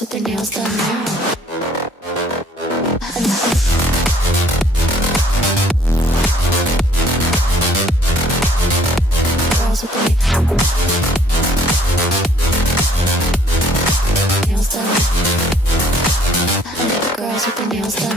girls with their nails done now. Girls with their nails done. Girls with their nails done.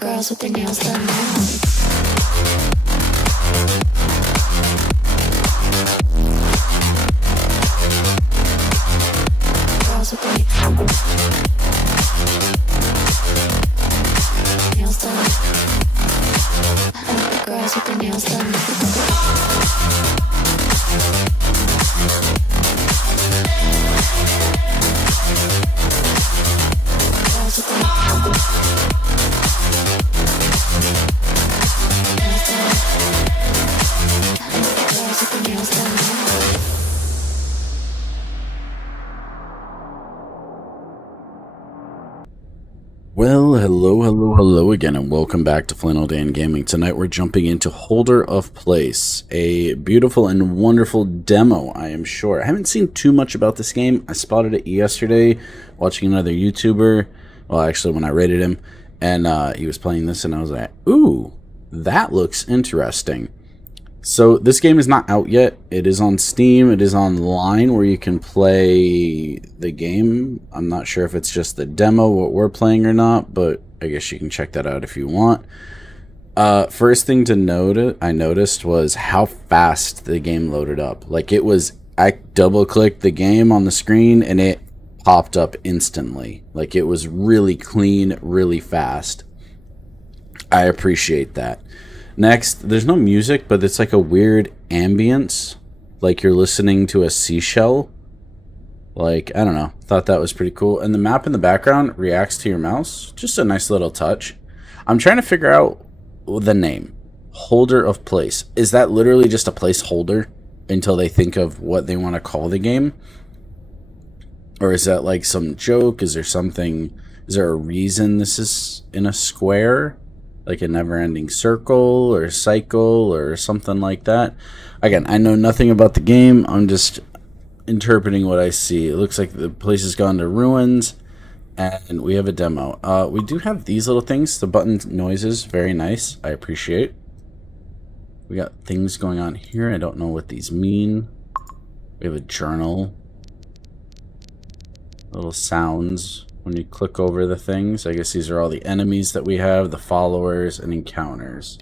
Girls with their nails done now. Girls with their nails done. Girls with their nails done. Well, hello again, and welcome back to Flannel Dan Gaming. Tonight we're jumping into Holder of Place, a beautiful and wonderful demo, I am sure. I haven't seen too much about this game. I spotted it yesterday watching another YouTuber, well actually when I rated him, and he was playing this and I was like, ooh, that looks interesting. So this game is not out yet. It is on Steam. It is online where you can play the game. I'm not sure if it's just the demo, what we're playing or not, but I guess you can check that out if you want. First thing to note, I noticed was how fast the game loaded up. Like it was, I double-clicked the game on the screen and it popped up instantly. Like it was really clean, really fast. I appreciate that. Next, there's no music, but it's like a weird ambience, like you're listening to a seashell. Like, I don't know, thought that was pretty cool. And the map in the background reacts to your mouse. Just a nice little touch. I'm trying to figure out the name. Holder of Place. Is that literally just a placeholder until they think of what they want to call the game? Or is that like some joke? Is there something, is there a reason this is in a square? Like a never-ending circle or cycle or something like that. Again, I know nothing about the game. I'm just interpreting what I see. It looks like the place has gone to ruins, and we have a demo. We do have these little things. The button noises, very nice. I appreciate. We got things going on here. I don't know what these mean. We have a journal. Little sounds. When you click over the things, I guess these are all the enemies that we have, the followers, and encounters.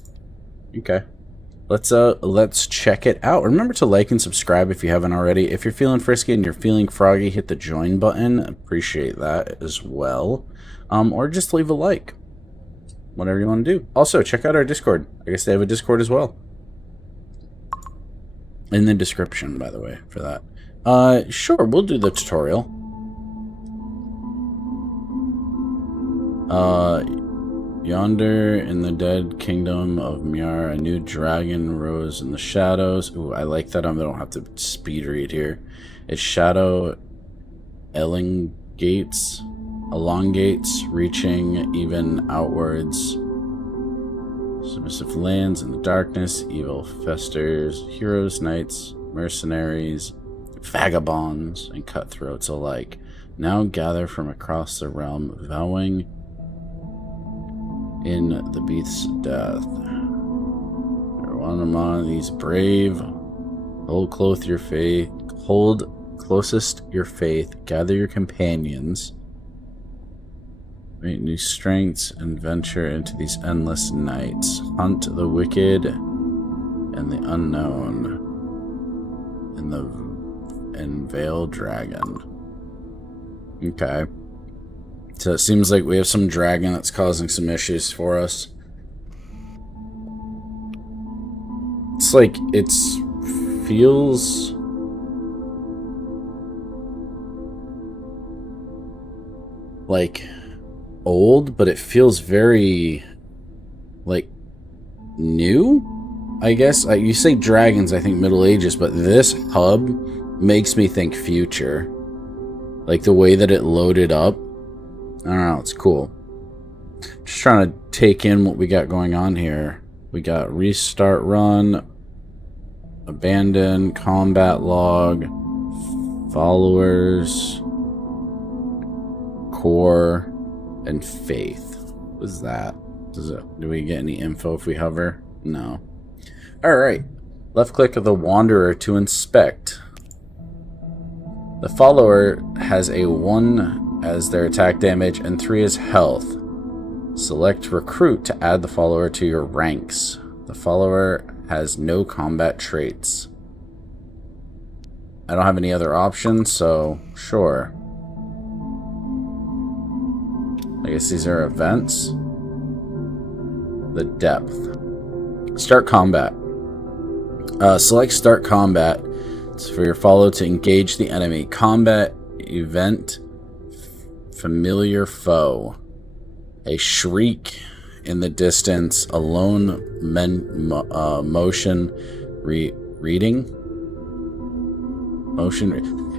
Okay. Let's check it out. Remember to like and subscribe if you haven't already. If you're feeling frisky and you're feeling froggy, hit the join button. Appreciate that as well. Or just leave a like. Whatever you want to do. Also, check out our Discord. I guess they have a Discord as well. In the description, by the way, for that. Sure, we'll do the tutorial. Yonder in the dead kingdom of Miar, a new dragon rose in the shadows. Ooh, I like that I don't have to speed read here. Its shadow elongates, reaching even outwards. Submissive lands in the darkness, evil festers, heroes, knights, mercenaries, vagabonds, and cutthroats alike now gather from across the realm, vowing in the beast's death. One among these brave, hold closest your faith, gather your companions, make new strengths, and venture into these endless nights. Hunt the wicked and the unknown and veiled dragon. Okay. So it seems like we have some dragon that's causing some issues for us. It's like feels like old, but it feels very like new, I guess. You say dragons, I think Middle Ages, but this hub makes me think future. Like the way that it loaded up. I don't know, it's cool. Just trying to take in what we got going on here. We got restart run, abandon, combat log, followers, core, and faith. What is that? Do we get any info if we hover? No. Alright. Left click of the Wanderer to inspect. The follower has a 1 as their attack damage and 3 as health. Select recruit to add the follower to your ranks. The follower has no combat traits. I don't have any other options, so sure. I guess these are events. The depth. Start combat. Select start combat. It's for your follow to engage the enemy. Combat event. Familiar foe. A shriek in the distance. A lone motion reading.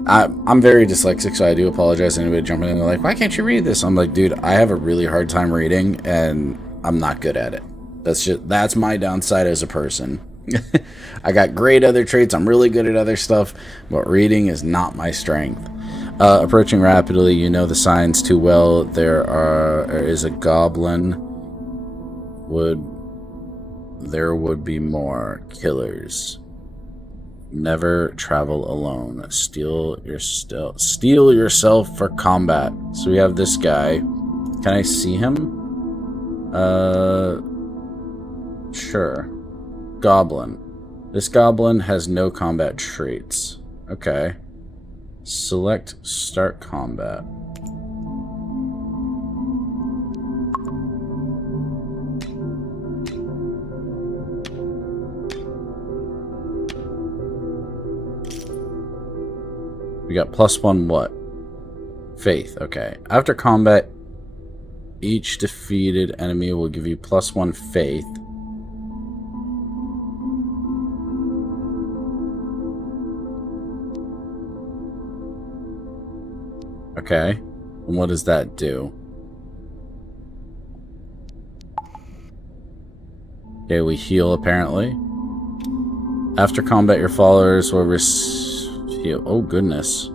I'm very dyslexic, so I do apologize to anybody jumping in. They're like, why can't you read this? I'm like, dude, I have a really hard time reading, and I'm not good at it. That's my downside as a person. I got great other traits. I'm really good at other stuff, but reading is not my strength. Approaching rapidly, you know the signs too well. There is a goblin. There would be more killers. Never travel alone. Steal yourself for combat. So we have this guy. Can I see him? Sure. Goblin. This goblin has no combat traits. Okay. Select start combat. We got +1 what? Faith, okay. After combat, each defeated enemy will give you +1 faith. Okay. And what does that do? Okay, we heal apparently. After combat, your followers will heal. Oh goodness.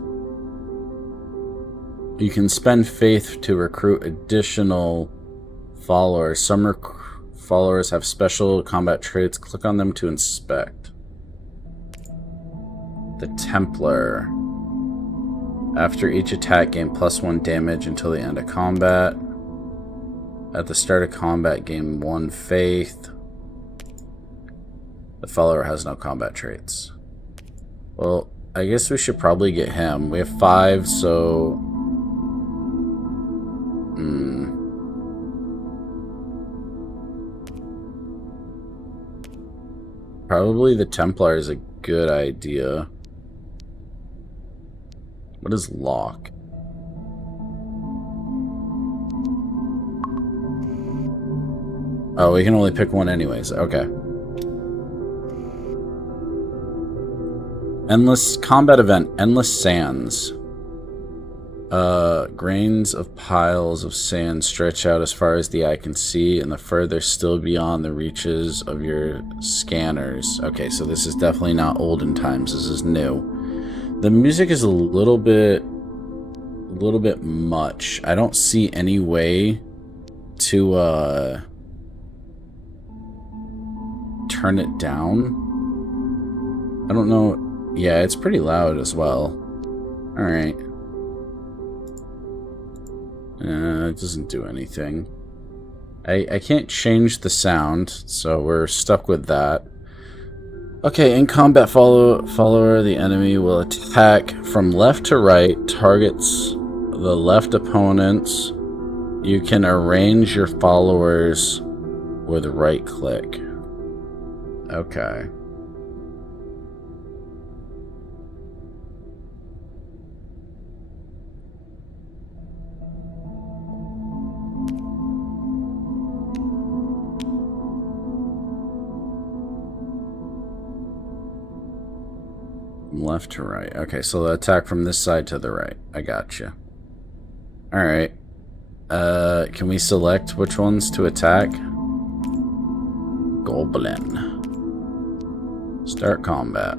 You can spend faith to recruit additional followers. Some followers have special combat traits. Click on them to inspect. The Templar. After each attack, gain +1 damage until the end of combat. At the start of combat, gain 1 faith. The follower has no combat traits. Well, I guess we should probably get him. We have 5, so... Probably the Templar is a good idea. What is lock? Oh, we can only pick one anyways. Okay. Endless combat event. Endless Sands. Grains of piles of sand stretch out as far as the eye can see, and the further still beyond the reaches of your scanners. Okay, so this is definitely not olden times. This is new. The music is a little bit much. I don't see any way to turn it down. I don't know. Yeah, it's pretty loud as well. All right. It doesn't do anything. I can't change the sound, so we're stuck with that. Okay, in combat, follower the enemy will attack from left to right, targets the left opponents. You can arrange your followers with right click. Okay. Left to right. Okay, so the attack from this side to the right. I gotcha. Alright. Can we select which ones to attack? Goblin. Start combat.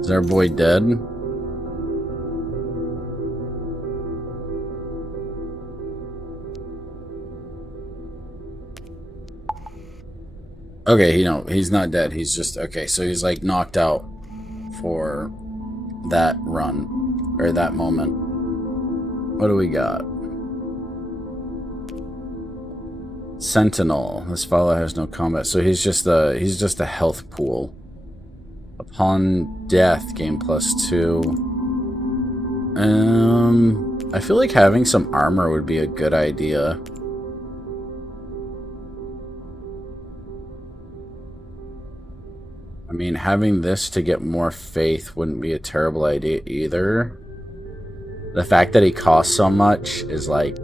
Is our boy dead? Okay, he's not dead. He's just, okay, so he's like knocked out for that run, or that moment. What do we got? Sentinel. This follower has no combat, so he's just a health pool. Upon death, gain +2. I feel like having some armor would be a good idea. I mean, having this to get more faith wouldn't be a terrible idea either. The fact that he costs so much is like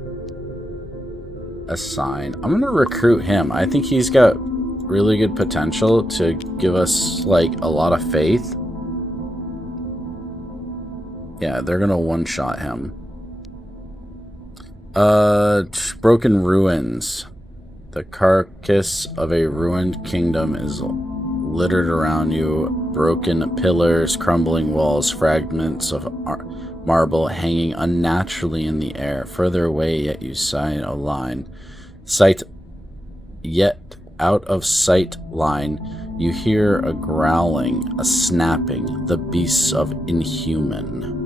a sign. I'm gonna recruit him. I think he's got really good potential to give us like a lot of faith. Yeah, they're gonna one-shot him. Broken ruins. The carcass of a ruined kingdom is littered around you. Broken pillars, crumbling walls, fragments of marble hanging unnaturally in the air. Further away, yet you sight a line. Yet out of sight line, you hear a growling, a snapping, the beasts of inhuman.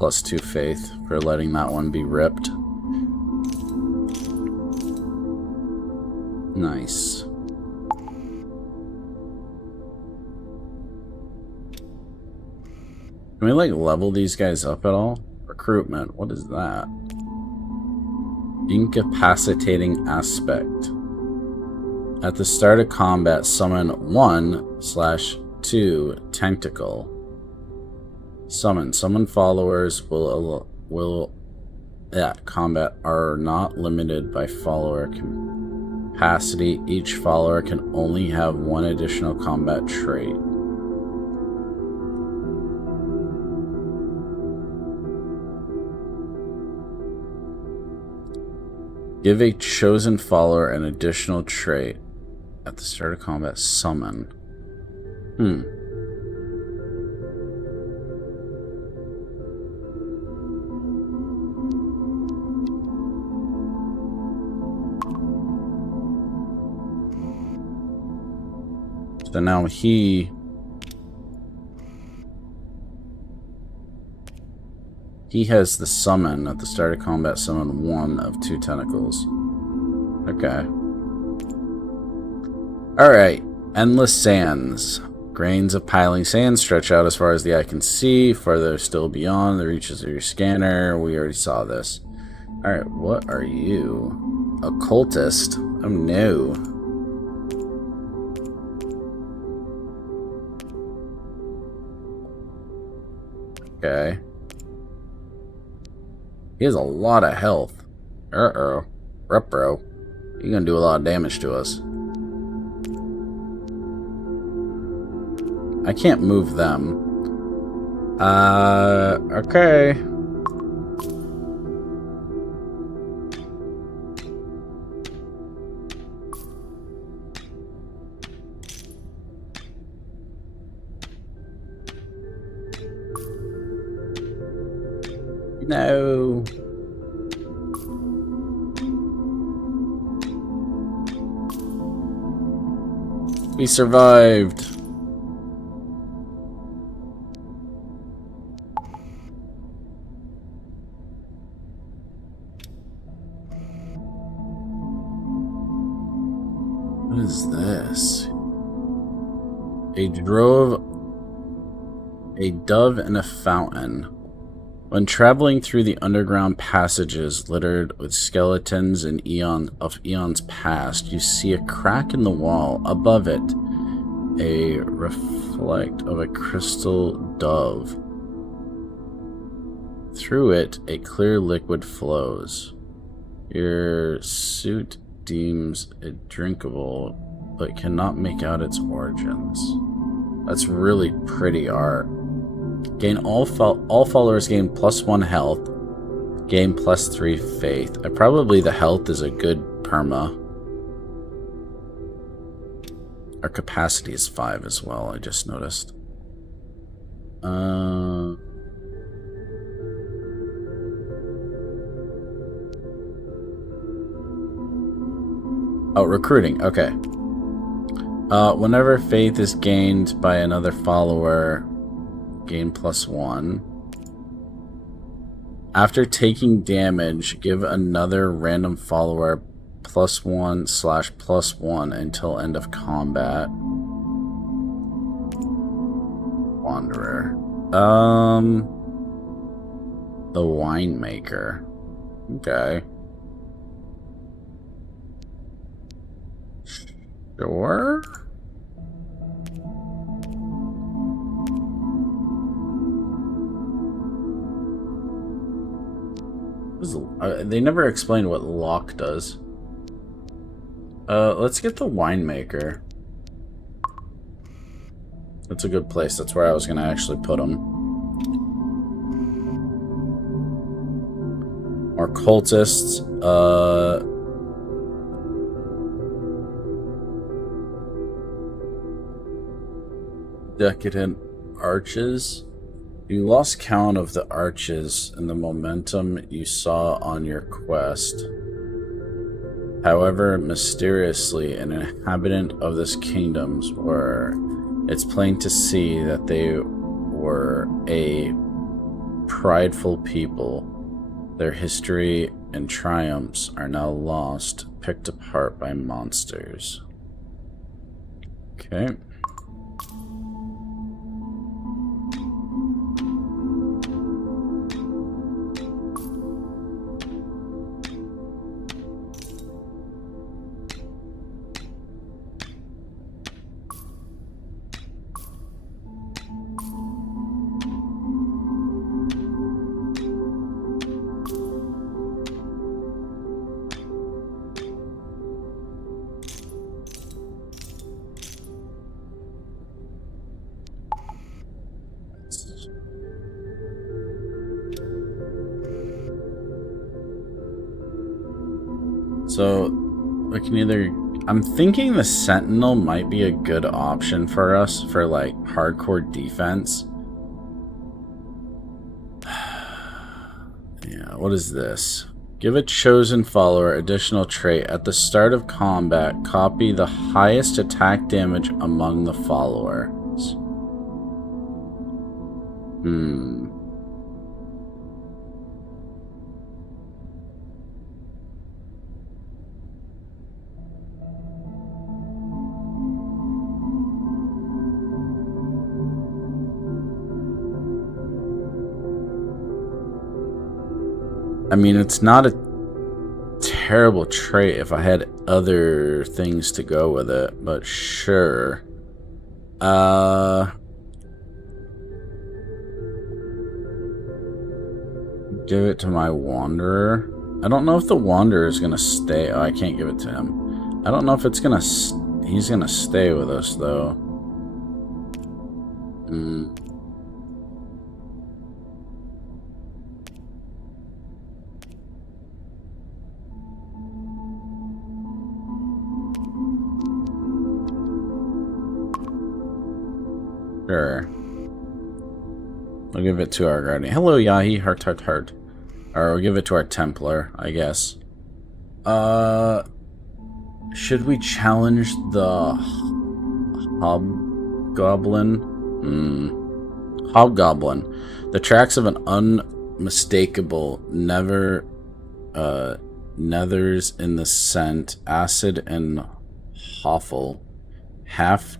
+2 faith for letting that one be ripped. Nice. Can we like level these guys up at all? Recruitment, what is that? Incapacitating aspect. At the start of combat, summon 1/2 tentacle. Summon followers will combat are not limited by follower capacity. Each follower can only have one additional combat trait. Give a chosen follower an additional trait. At the start of combat, summon. So now he has the summon. At the start of combat, summon 1 of 2 tentacles. Okay. Alright. Endless sands. Grains of piling sand stretch out as far as the eye can see. Farther still beyond the reaches of your scanner. We already saw this. Alright, what are you? A cultist? Oh no. Okay. He has a lot of health. Uh-oh. Ruh-bro. You're gonna do a lot of damage to us. I can't move them. Okay. No. We survived. What is this? A dove in a fountain. When traveling through the underground passages littered with skeletons and eons past, you see a crack in the wall. Above it, a reflect of a crystal dove. Through it, a clear liquid flows. Your suit deems it drinkable, but cannot make out its origins. That's really pretty art. Gain all followers gain +1 health. Gain +3 faith. Probably the health is a good perma. Our capacity is 5 as well, I just noticed. Oh, recruiting. Okay. Whenever faith is gained by another follower, gain +1. After taking damage, give another random follower +1/+1 until end of combat. Wanderer. The winemaker. Okay. Sure. They never explained what lock does. Let's get the winemaker. That's a good place. That's where I was gonna actually put him. More cultists. Decadent arches. You lost count of the arches and the momentum you saw on your quest. However, mysteriously, an inhabitant of this kingdom's were. It's plain to see that they were a prideful people. Their history and triumphs are now lost, picked apart by monsters. Okay. So, we can either... I'm thinking the Sentinel might be a good option for us for, like, hardcore defense. Yeah, what is this? Give a chosen follower additional trait. At the start of combat, copy the highest attack damage among the followers. I mean, it's not a terrible trait if I had other things to go with it, but sure. Give it to my Wanderer. I don't know if the Wanderer is gonna stay. Oh, I can't give it to him. I don't know if it's gonna... He's gonna stay with us, though. Sure. We'll give it to our guardian. Hello, Yahi. Heart, heart, heart. Or we'll give it to our Templar, I guess. Should we challenge the Hobgoblin? Hobgoblin. The tracks of an unmistakable nethers in the scent, acid and offal, half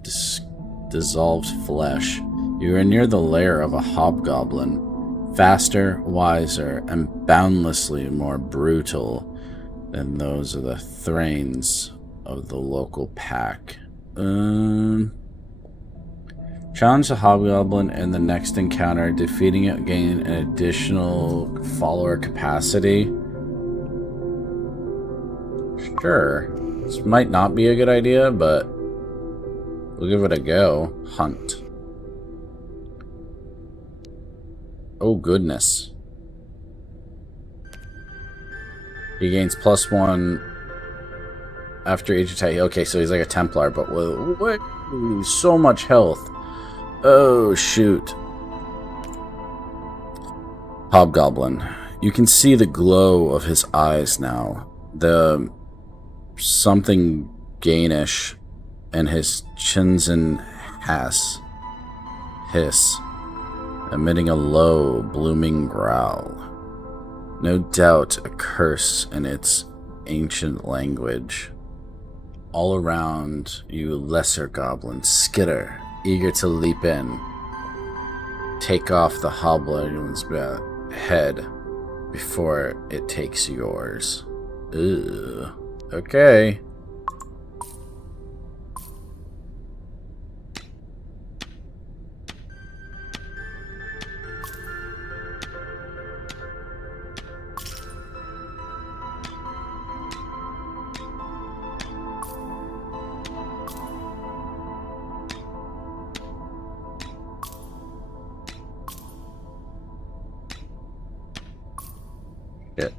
dissolved flesh. You are near the lair of a hobgoblin, faster, wiser, and boundlessly more brutal than those of the Thrains of the local pack. Challenge the hobgoblin in the next encounter. Defeating it gain an additional follower capacity. Sure. This might not be a good idea, but we'll give it a go. Hunt. Oh, goodness. He gains +1 after each attack. Okay, so he's like a Templar, but with so much health. Oh, shoot. Hobgoblin. You can see the glow of his eyes now. The something gainish and his chinzen hiss, emitting a low, blooming growl. No doubt a curse in its ancient language. All around you lesser goblins skitter, eager to leap in. Take off the hobgoblin's head before it takes yours. Ugh. Okay. Shit.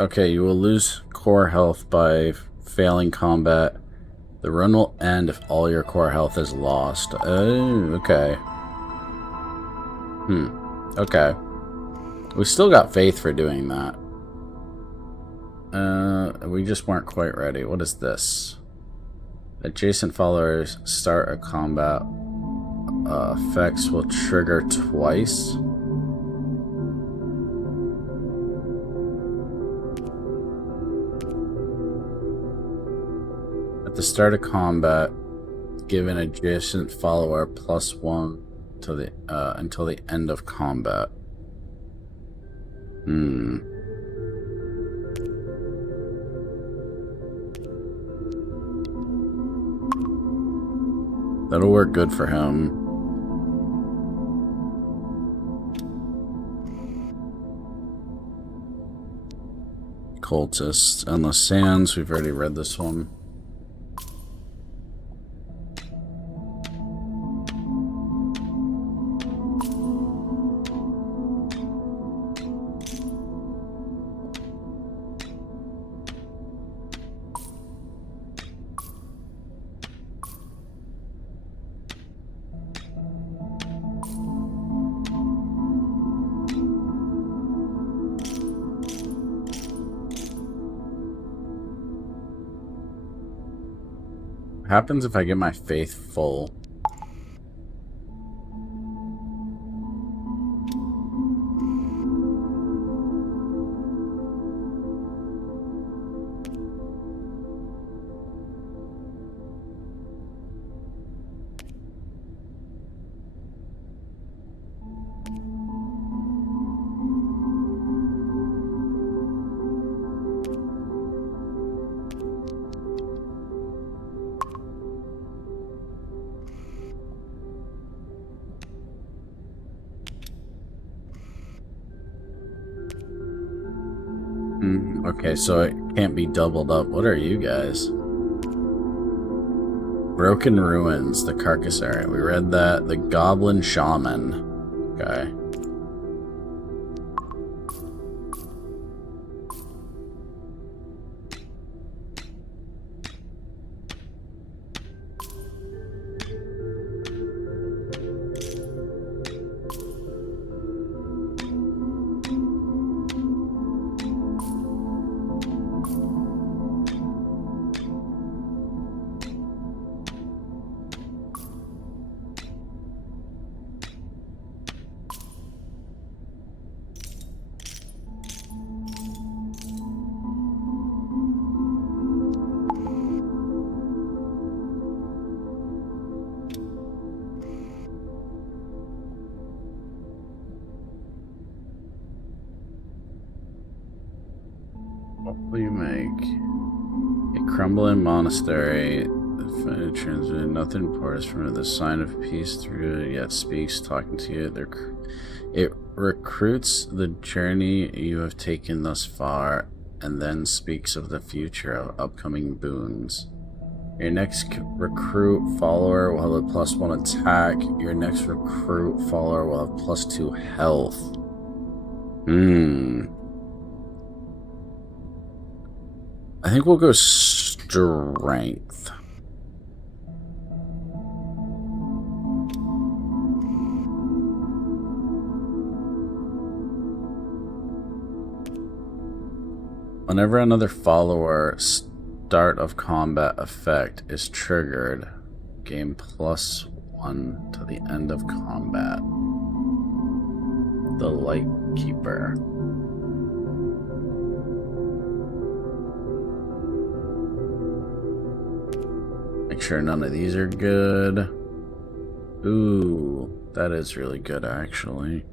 Okay, you will lose core health by failing combat. The run will end if all your core health is lost. Oh, okay. Okay. We still got faith for doing that. We just weren't quite ready. What is this? Adjacent followers start a combat. Effects will trigger twice. At the start of combat, give an adjacent follower +1 to the until the end of combat. That'll work good for him. Cultists. Endless Sands. We've already read this one. What happens if I get my faith full? Okay, so it can't be doubled up. What are you guys? Broken Ruins, the Carcass area. We read that. The Goblin Shaman. Okay. What will you make? A crumbling monastery. The transmitted nothing pours from it. The sign of peace through it, yet speaks, talking to you. It recruits the journey you have taken thus far, and then speaks of the future of upcoming boons. Your next recruit follower will have a +1 attack. Your next recruit follower will have +2 health. I think we'll go strength. Whenever another follower start of combat effect is triggered, gain +1 to the end of combat. The Lightkeeper. Make sure none of these are good. Ooh, that is really good actually.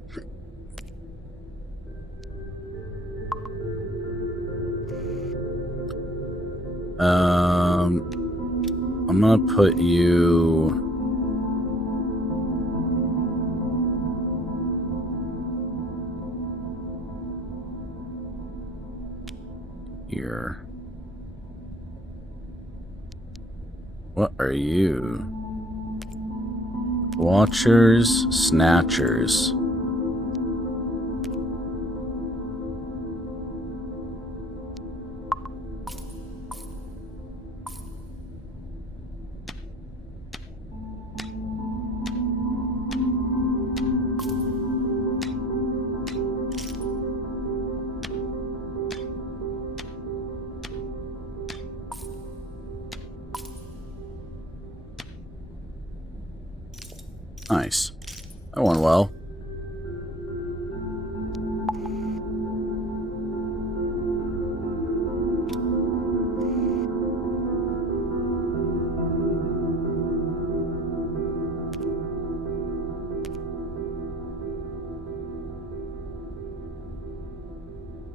I'm gonna put you here. What are you? Watchers, Snatchers. Nice. That went well.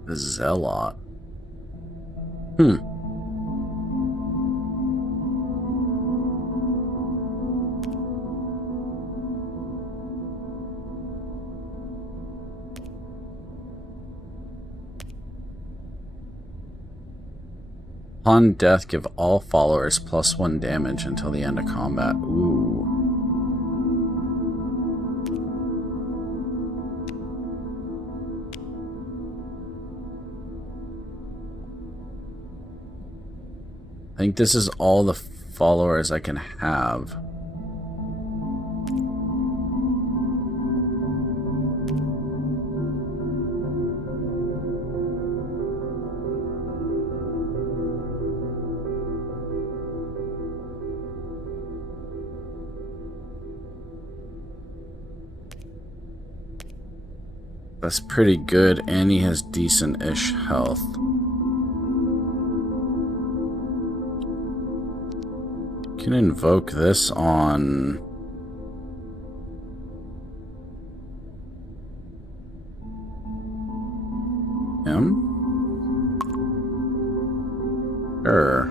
The Zealot. Upon death, give all followers +1 damage until the end of combat. Ooh. I think this is all the followers I can have. That's pretty good, and he has decent-ish health. Can invoke this on him? Sure.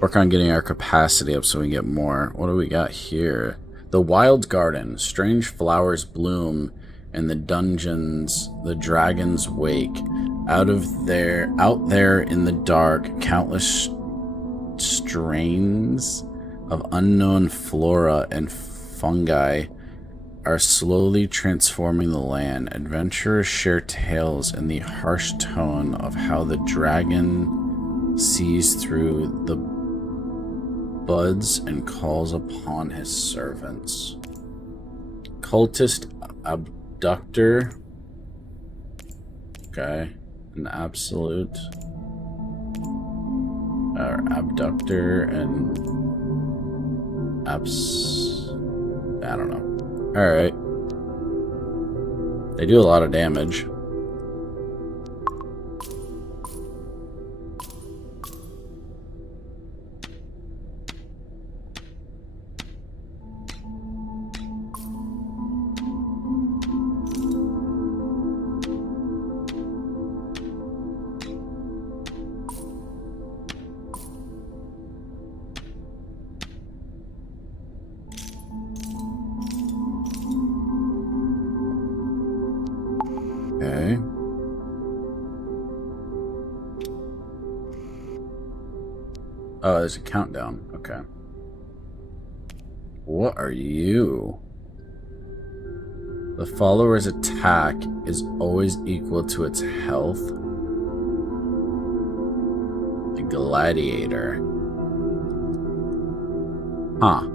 Work on getting our capacity up so we can get more. What do we got here? The Wild Garden. Strange flowers bloom in the dungeons, the dragon's wake. Out there in the dark, countless strains of unknown flora and fungi are slowly transforming the land. Adventurers share tales in the harsh tone of how the dragon sees through the buds and calls upon his servants. Cultist abductor. Okay. An absolute. Or abductor and I don't know. Alright. They do a lot of damage. Okay. Oh, there's a countdown. Okay. What are you? The follower's attack is always equal to its health. The gladiator. Huh.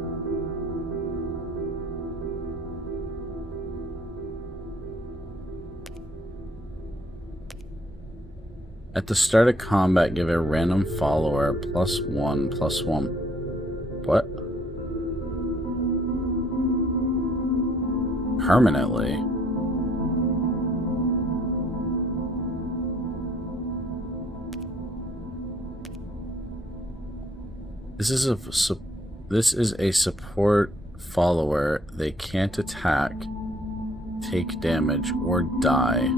At the start of combat, give a random follower +1/+1. What? Permanently? This is a support follower. They can't attack, take damage, or die.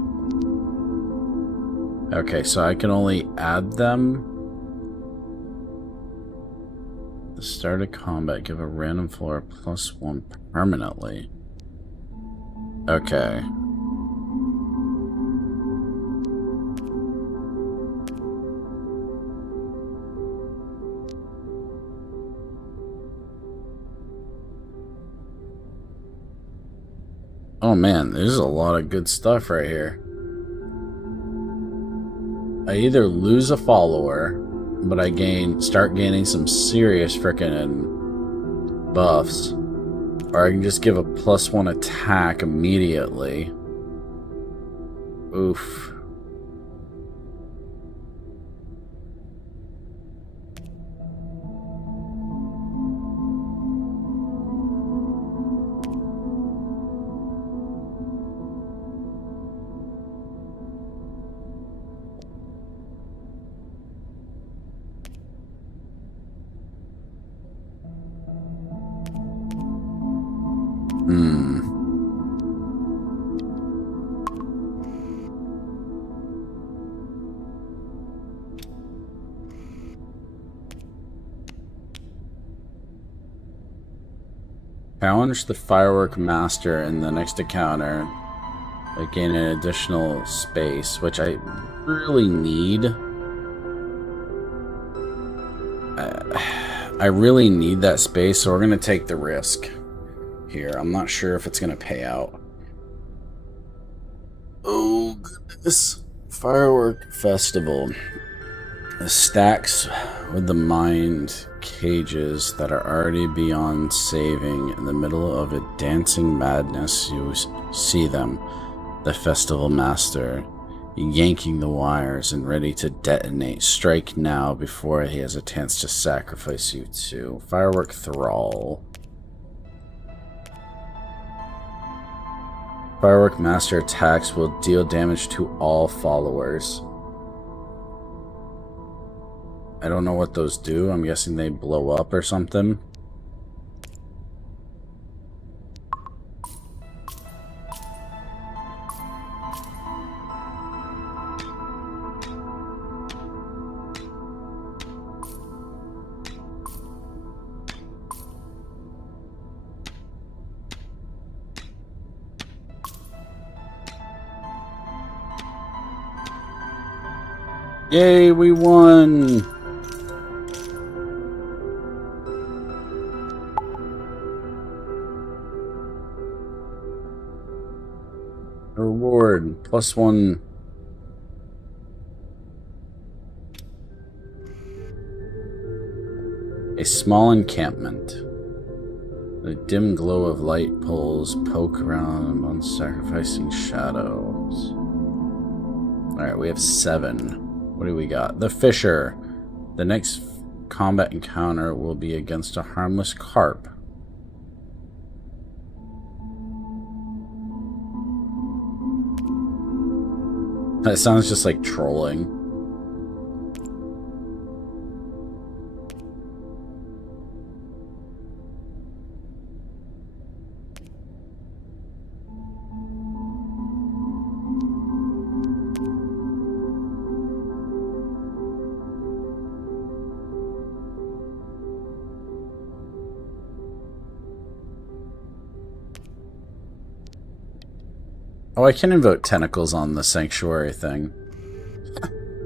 Okay, so I can only add them. The start of combat, give a random floor +1 permanently. Okay. Oh man, there's a lot of good stuff right here. I either lose a follower, but I start gaining some serious frickin' buffs, or I can just give a +1 attack immediately. Oof. Challenge the firework master in the next encounter. I gain an additional space, which I really need. I really need that space, so we're going to take the risk here. I'm not sure if it's going to pay out. Oh, goodness. Firework Festival. Stacks with the mind cages that are already beyond saving. In the middle of a dancing madness, you see them. The festival master yanking the wires and ready to detonate. Strike now before he has a chance to sacrifice you too. Firework Thrall. Firework master attacks will deal damage to all followers. I don't know what those do. I'm guessing they blow up or something. Yay, we won! Reward, +1. A small encampment. The dim glow of light poles poke around on sacrificing shadows. Alright, we have 7. What do we got? The Fisher. The next combat encounter will be against a harmless carp. That sounds just like trolling. Oh, I can invoke tentacles on the sanctuary thing.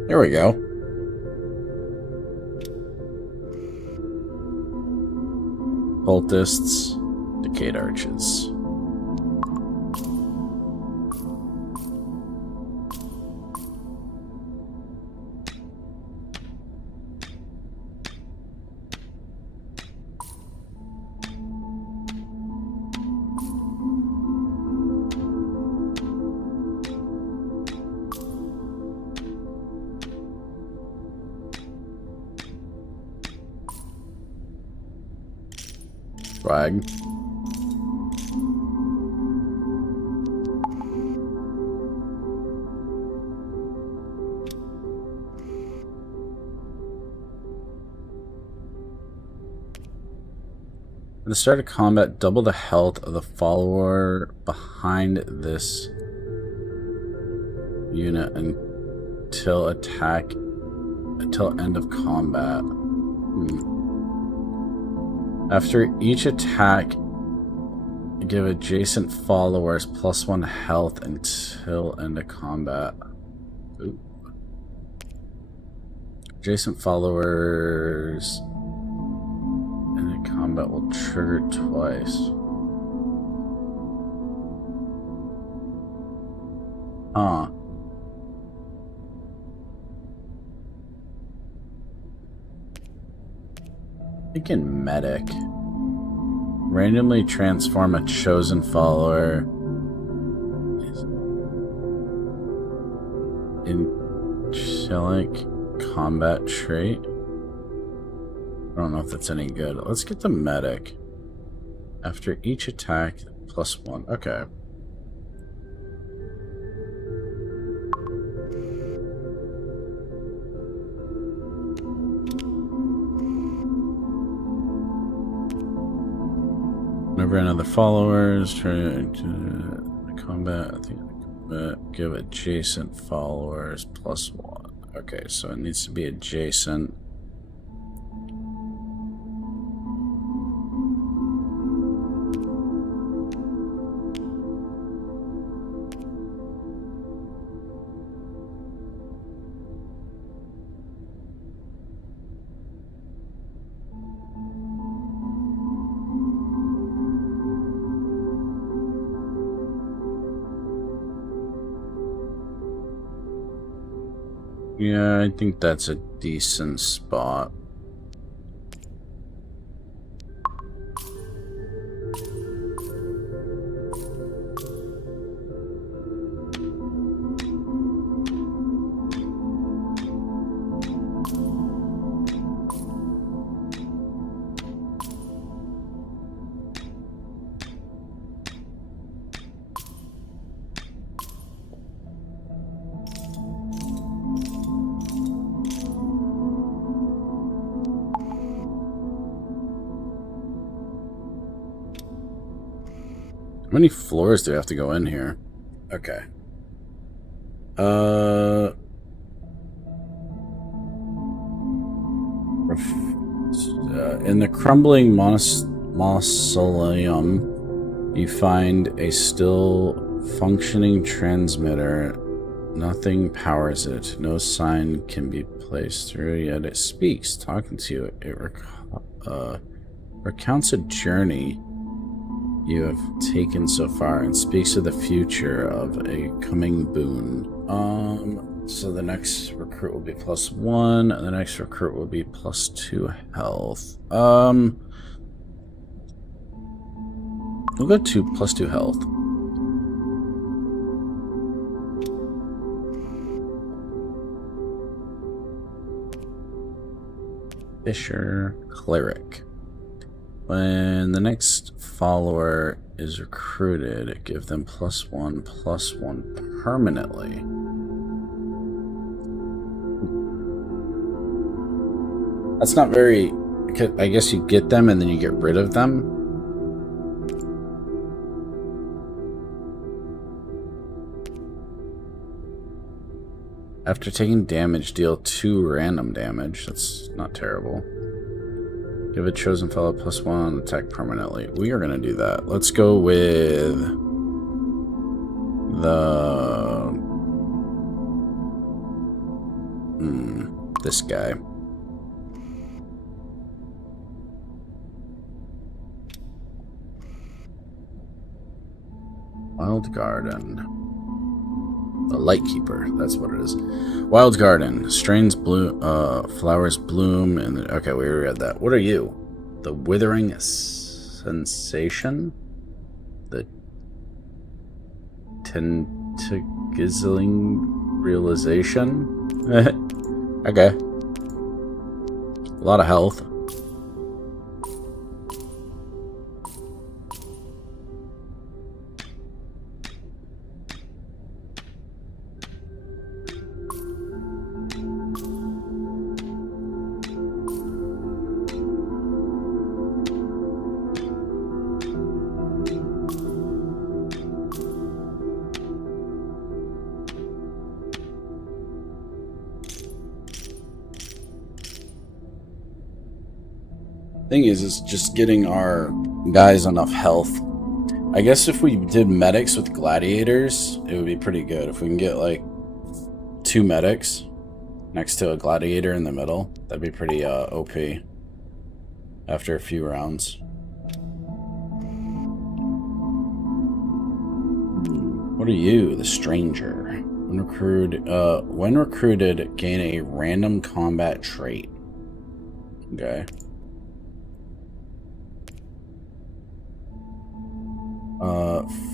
There we go. Cultists, decayed arches. Swag. At the start of combat, double the health of the follower behind this unit until end of combat. After each attack, give adjacent followers +1 health until end of combat. Ooh. Adjacent followers in the combat will trigger twice. Huh. Thinking medic. Randomly transform a chosen follower in angelic combat trait. I don't know if that's any good. Let's get the medic. After each attack, +1. Okay. Whenever another followers try to combat, I think give adjacent followers +1. Okay, so it needs to be adjacent. Yeah, I think that's a decent spot. How many floors do we have to go in here? Okay. In the crumbling mausoleum, you find a still functioning transmitter Nothing powers it. No sign can be placed through, yet it speaks, talking to you. It recounts a journey you have taken so far and speaks of the future of a coming boon. So the next recruit will be +1, and the next recruit will be +2 health. We'll go to +2 health. Fisher Cleric. When the next follower is recruited, give them +1/+1 permanently. That's not very... I guess you get them and then you get rid of them. After taking damage, deal 2 random damage. That's not terrible. Give a chosen fellow +1 attack permanently. We are going to do that. Let's go with the... this guy. Wild Garden. The Lightkeeper, that's what it is. Wild Garden. Strains bloom, flowers bloom, and okay, we already read that. What are you? The Withering Sensation? The Tentagizzling Realization? Okay. A lot of health. Thing is, it's just getting our guys enough health. I guess if we did medics with gladiators, it would be pretty good. If we can get like 2 medics next to a gladiator in the middle, that'd be pretty OP after a few rounds. What are you? The Stranger. When recruited, gain a random combat trait. Okay.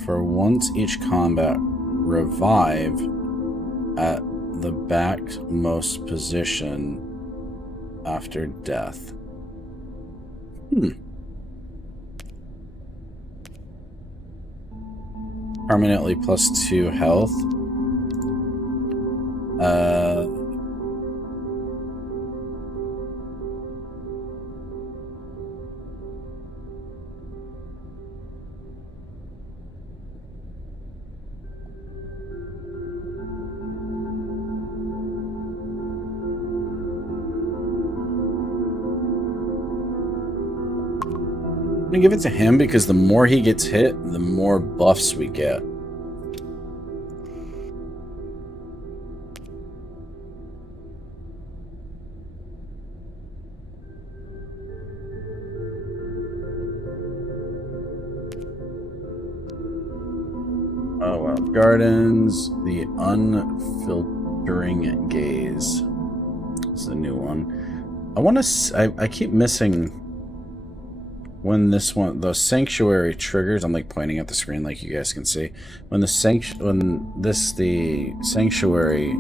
For once each combat, revive at the backmost position after death. Permanently +2 health. I'm gonna give it to him because the more he gets hit, the more buffs we get. Oh, Wild Gardens, the Unfiltering Gaze. This is a new one. I keep missing when the Sanctuary triggers. I'm like pointing at the screen like you guys can see. When the Sanctuary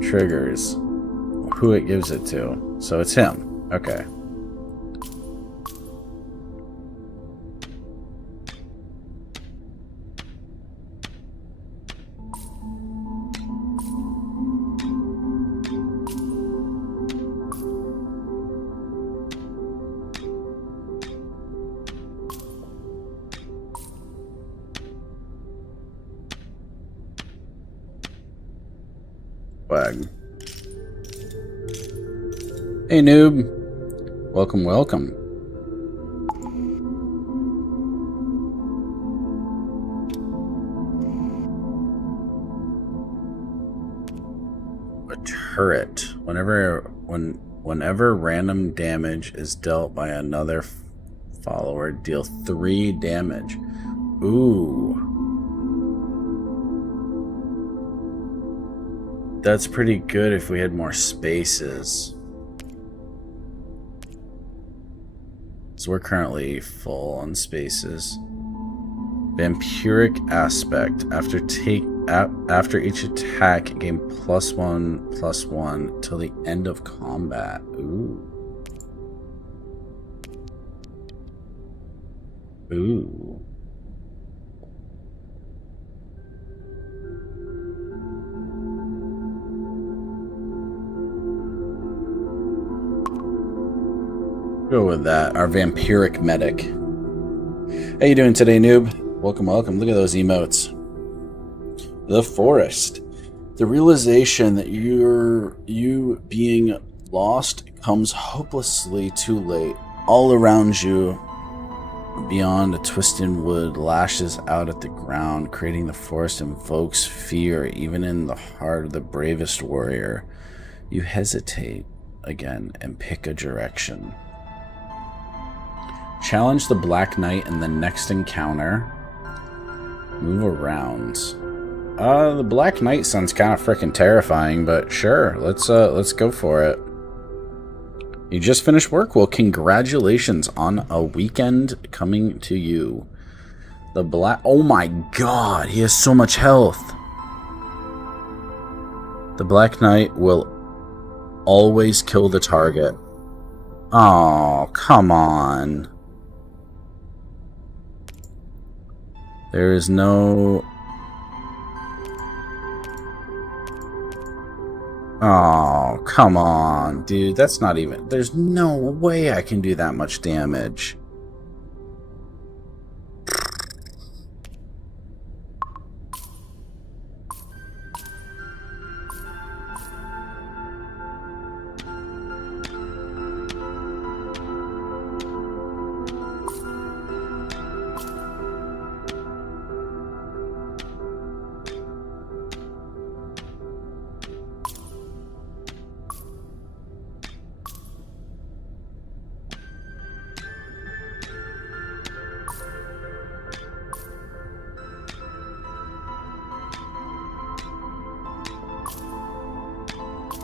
triggers, who it gives it to. So it's him. Okay. Flag. Hey noob. Welcome, welcome. turret. Whenever random damage is dealt by another follower, deal 3 damage. Ooh. That's pretty good if we had more spaces. So we're currently full on spaces. Vampiric aspect. After each attack, gain +1/+1 till the end of combat. Ooh. Ooh. Go with that. Our vampiric medic. How you doing today, noob? Welcome, welcome. Look at those emotes. The forest. The realization that you being lost comes hopelessly too late. All around you, beyond a twisted wood, lashes out at the ground, creating the forest invokes fear, even in the heart of the bravest warrior. You hesitate again and pick a direction. Challenge the Black Knight in the next encounter. Move around. The Black Knight sounds kind of freaking terrifying, but sure, let's go for it. You just finished work? Well, congratulations on a weekend coming to you. The Black... Oh my god, he has so much health. The Black Knight will always kill the target. Oh, come on. There is no... Oh, come on, dude. That's not even... There's no way I can do that much damage.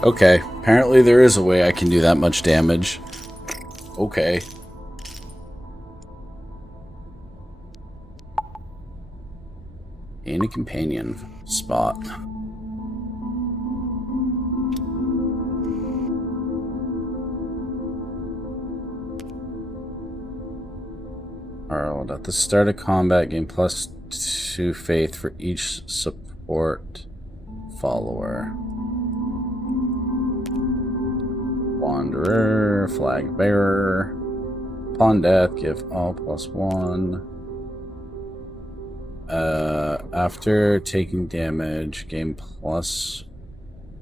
Okay, apparently there is a way I can do that much damage. Okay. Gain a companion spot. Alright, at the start of combat, gain +2 faith for each support follower. Wanderer, Flag Bearer. Upon death, give all +1. After taking damage, gain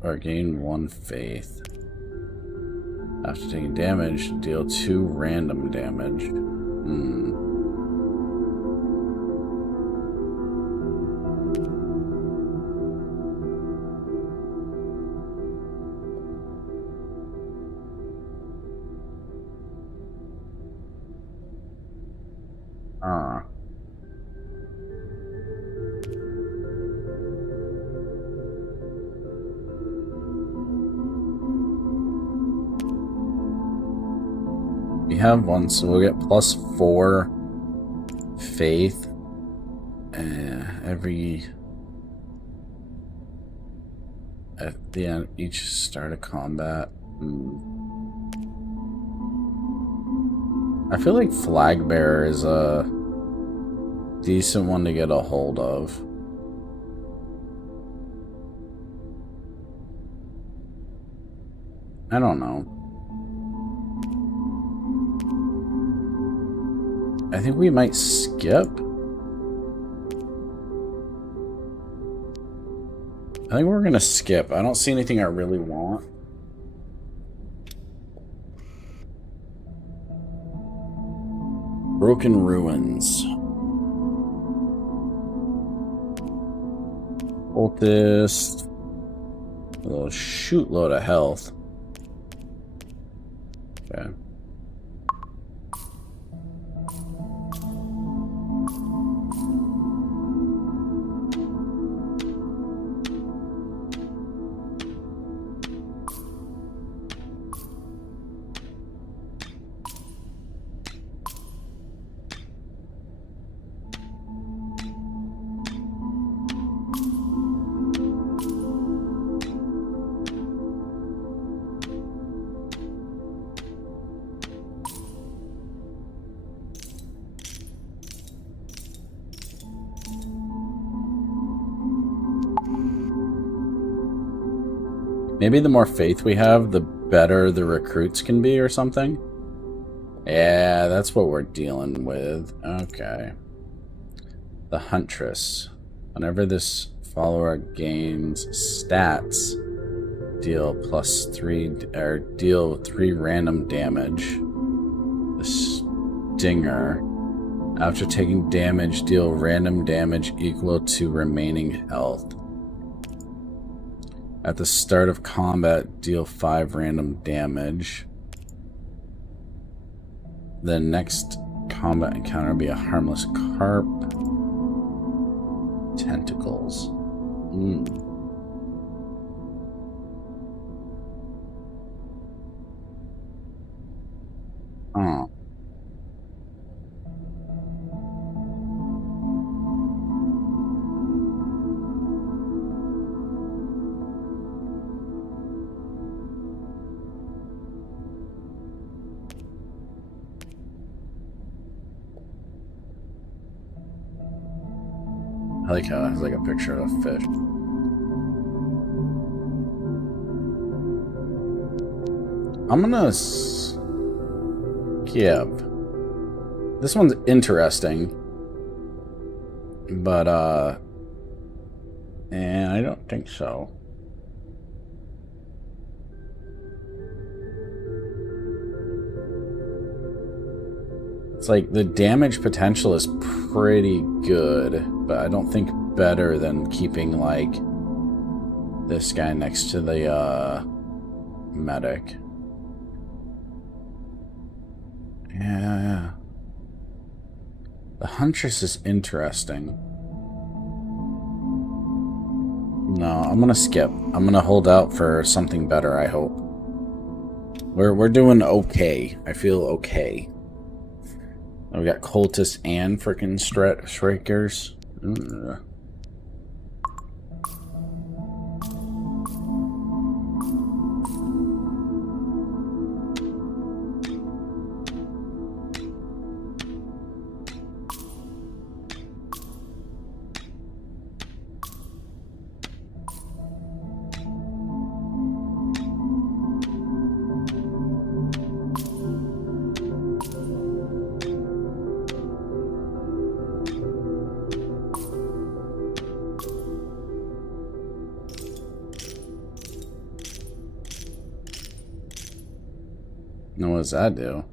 1 faith. After taking damage, deal 2 random damage. We have one, so we'll get +4 faith every at the end each start of combat. I feel like Flag Bearer is a decent one to get a hold of. I don't know. I think we might skip. I think we're gonna skip. I don't see anything I really want. Broken Ruins. Cultist. A little shootload of health. Okay. Maybe the more faith we have, the better the recruits can be or something? Yeah, that's what we're dealing with. Okay. The Huntress. Whenever this follower gains stats, deal +3 or deal 3 random damage. The Stinger. After taking damage, deal random damage equal to remaining health. At the start of combat, deal 5 random damage. The next combat encounter will be a harmless carp. Tentacles. Oh. I like how it has like a picture of a fish. I'm gonna skip. This one's interesting, but and I don't think so. It's like the damage potential is pretty good, but I don't think better than keeping like this guy next to the medic. Yeah. The Huntress is interesting. No, I'm gonna skip. I'm gonna hold out for something better, I hope. We're doing okay. I feel okay. We got cultists and freaking strikers. Now what does that do?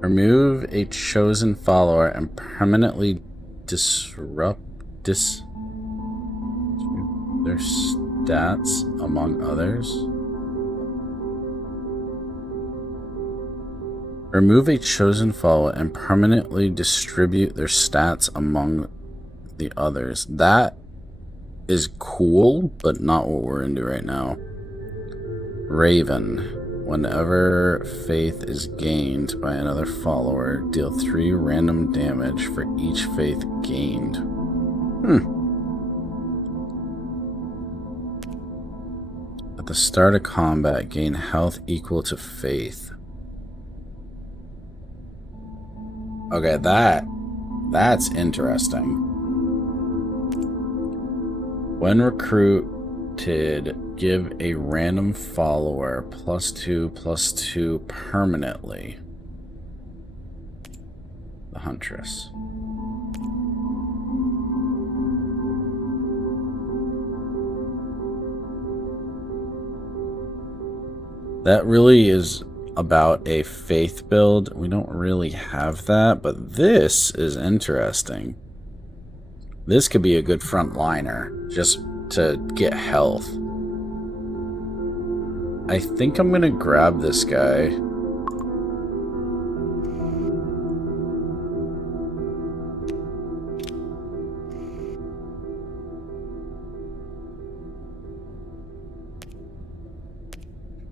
Remove a chosen follower and permanently disrupt their stats among others. Remove a chosen follower and permanently distribute their stats among the others. That is cool, but not what we're into right now. Raven. Whenever faith is gained by another follower, deal 3 random damage for each faith gained. At the start of combat, gain health equal to faith. Okay, that's interesting. When recruited, give a random follower +2/+2 permanently. The Huntress. That really is about a faith build. We don't really have that, but this is interesting. This could be a good frontliner just to get health. I think I'm gonna grab this guy.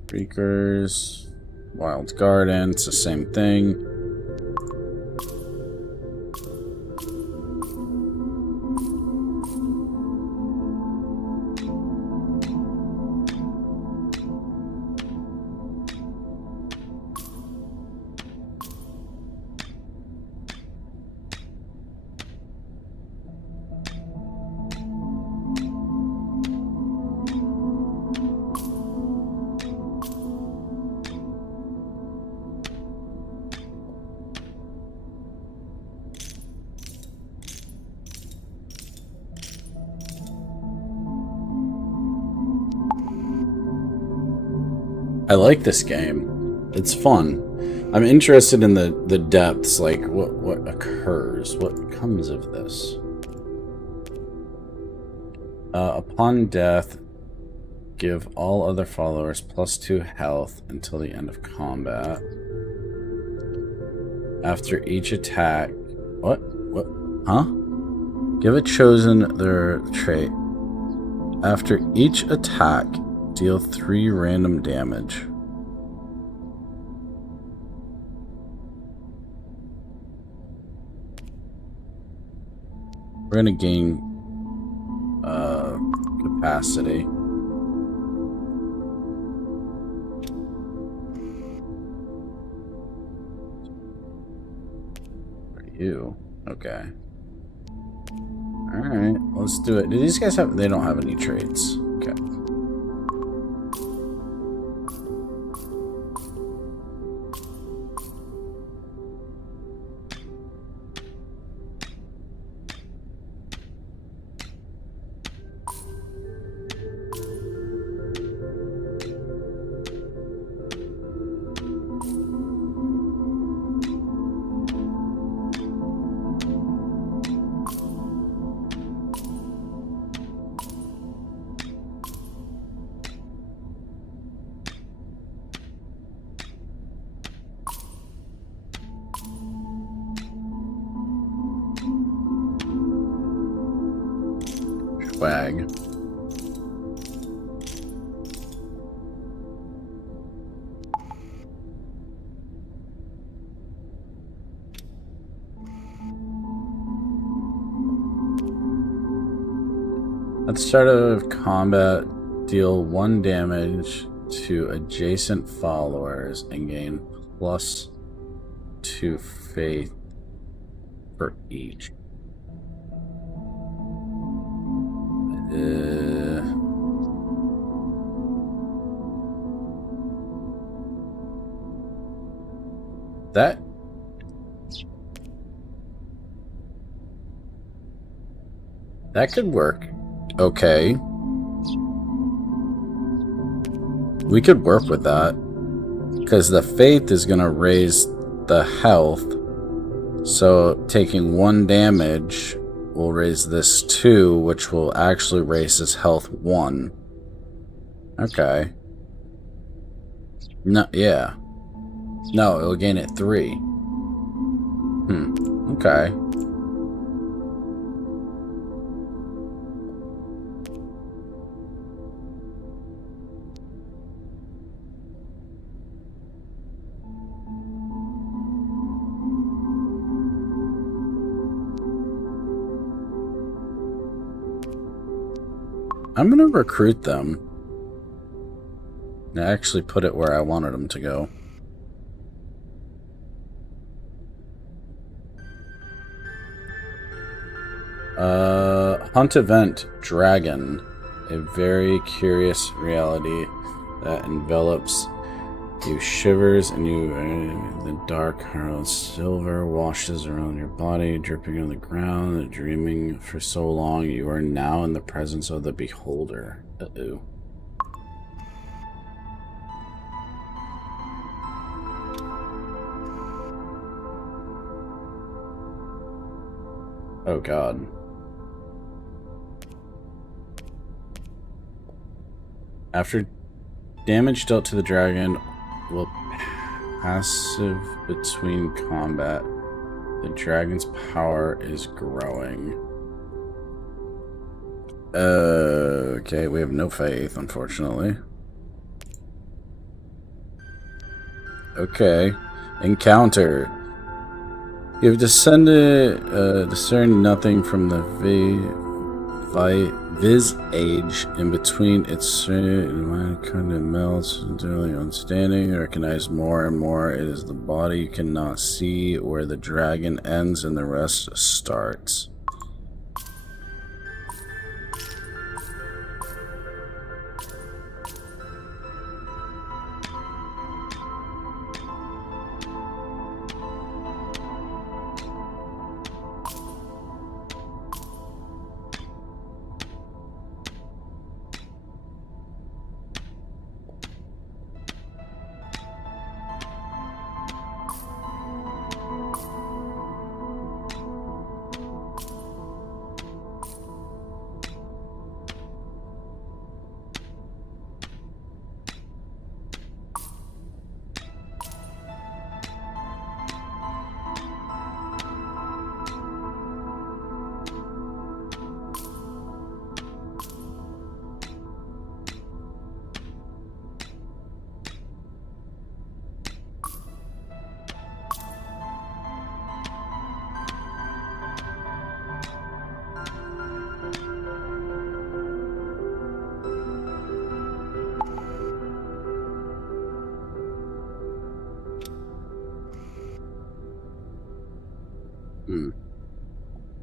Freakers, Wild Garden, it's the same thing. I like this game. It's fun. I'm interested in the depths, like what occurs, what comes of this. Upon death, give all other followers +2 health until the end of combat. After each attack... What? What? Huh? Give a chosen their trait. After each attack, deal 3 random damage. We're gonna gain capacity. For you. Okay. Alright, let's do it. Do these guys have... They don't have any traits. Okay. Swag. At the start of combat, deal 1 damage to adjacent followers and gain +2 faith for each. That could work. Okay. We could work with that. Because the faith is going to raise the health. So taking 1 damage will raise this 2, which will actually raise his health 1. Okay. No, yeah. No, it'll gain it 3. Okay. I'm gonna recruit them. I actually put it where I wanted them to go. Hunt event, Dragon. A very curious reality that envelops you, shivers, and you the dark harrowed silver washes around your body, dripping on the ground, dreaming for so long. You are now in the presence of the beholder. Uh-oh. Oh god. After damage dealt to the dragon will passive between combat. The dragon's power is growing. Okay, we have no faith, unfortunately. Okay. Encounter. You've discerned nothing from the visage in between its kind of melts entirely unstanding. Recognize more and more. It is the body you cannot see, where the dragon ends and the rest starts.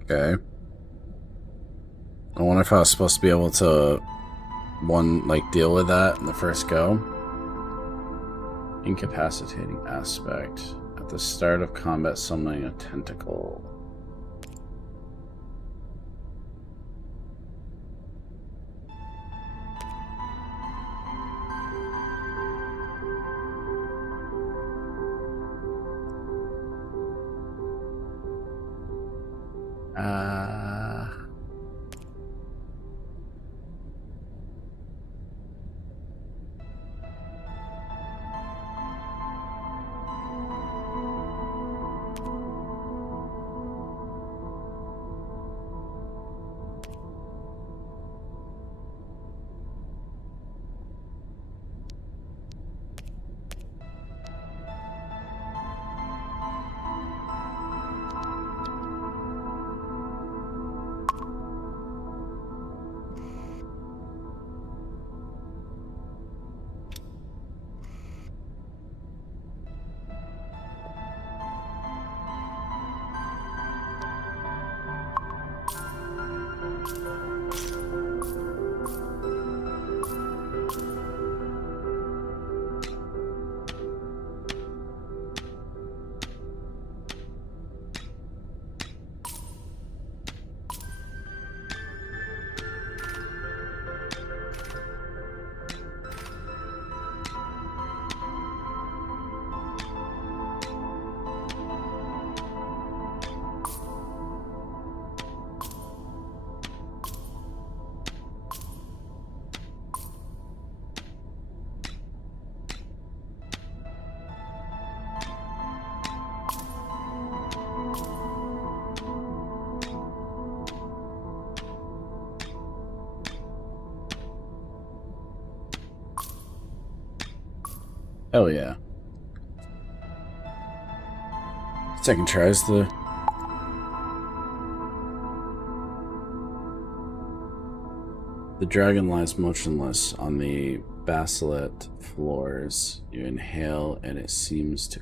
Okay. I wonder if I was supposed to be able to, deal with that in the first go. Incapacitating aspect. At the start of combat, summoning a tentacle. Hell yeah. Second tries the... The dragon lies motionless on the basalt floors. You inhale and it seems to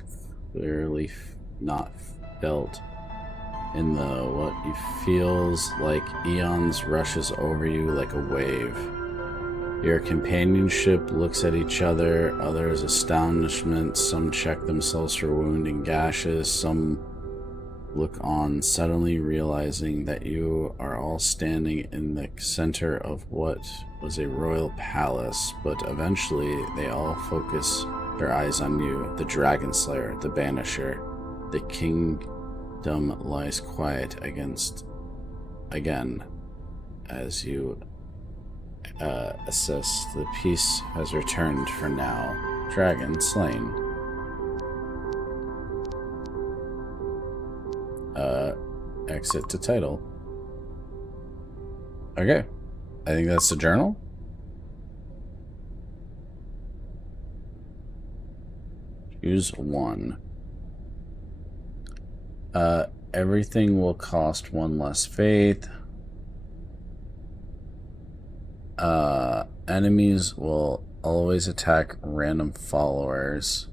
clearly not felt in the what you feels like eons rushes over you like a wave. Your companionship looks at each other, others astonishment, some check themselves for wound and gashes, some look on, suddenly realizing that you are all standing in the center of what was a royal palace, but eventually they all focus their eyes on you, the Dragon Slayer, the Banisher. The kingdom lies quiet against again, as you assess, the peace has returned for now. Dragon slain. Exit to title. Okay. I think that's the journal. Choose one. Everything will cost one less faith. Enemies will always attack random followers.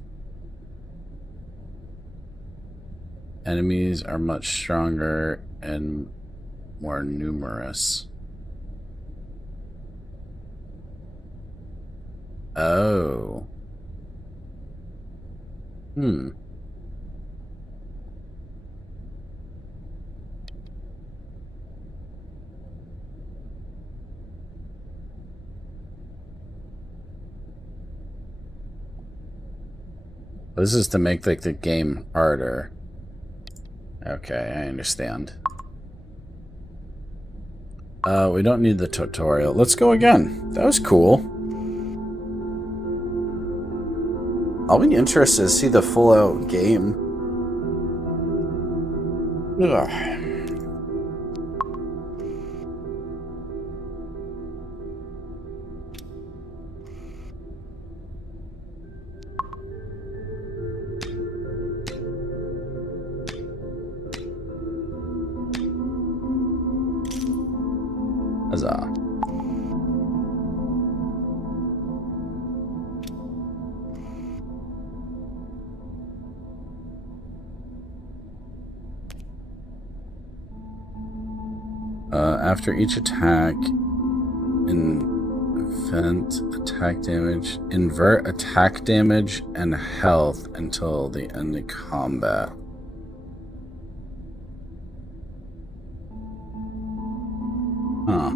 Enemies are much stronger and more numerous. Oh. This is to make like the game harder. Okay, I understand. We don't need the tutorial. Let's go again. That was cool. I'll be interested to see the full-out game. Ugh. Huzzah. After each attack, invert attack damage and health until the end of combat. Huh.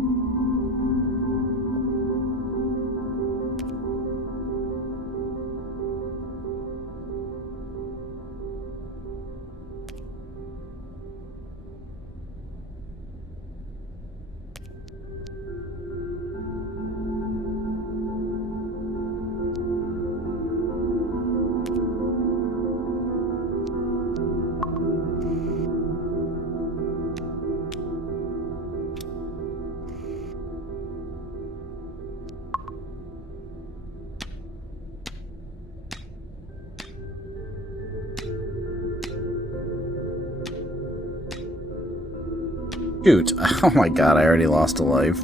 Shoot. Oh my god, I already lost a life.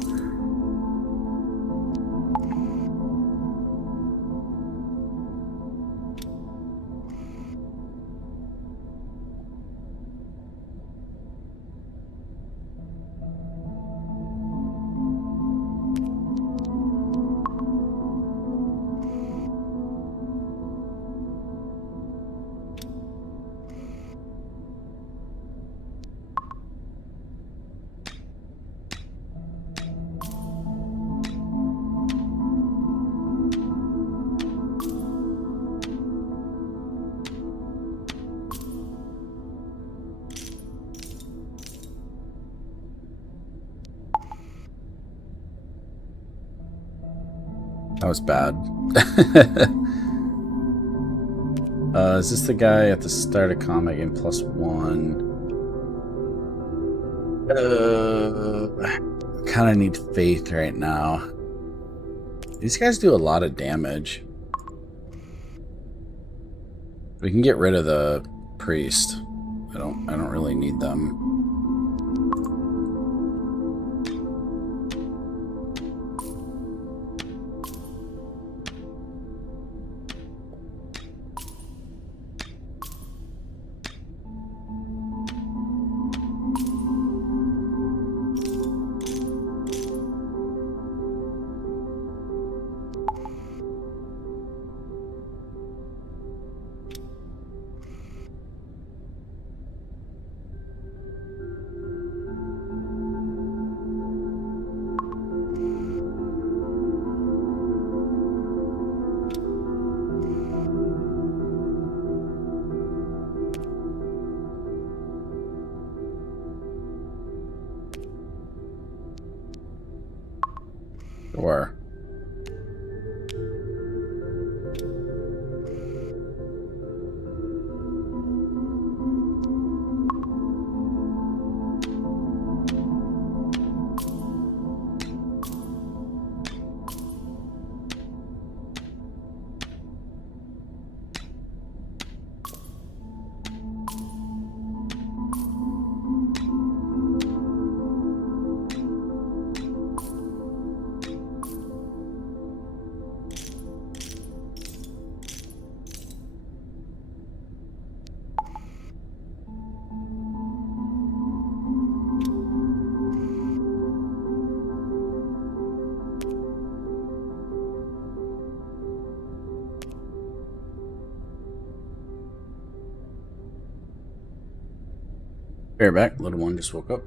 That was bad. Is this the guy at the start of combat game +1? Kind of need faith right now. These guys do a lot of damage. We can get rid of the priest. I don't really need them. Sure. Bear back, little one just woke up.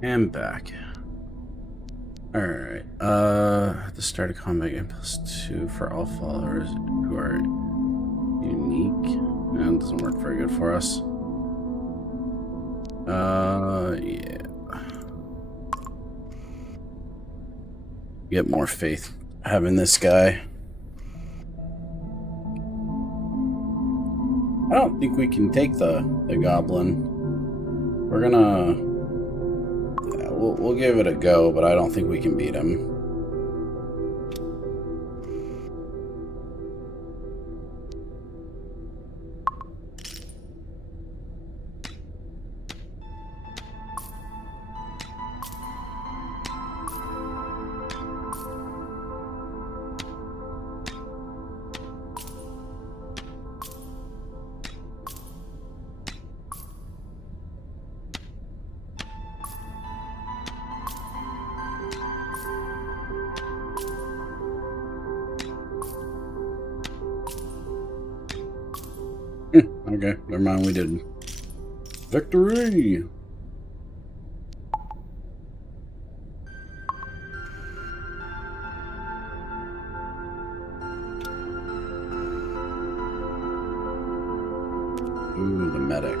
And back. Alright, the start of combat game +2 for all followers who are unique. That doesn't work very good for us. Yeah. Get more faith having this guy. I don't think we can take the goblin. We're gonna... Yeah, we'll give it a go, but I don't think we can beat him. Okay, never mind, we didn't. Victory! Ooh, the medic.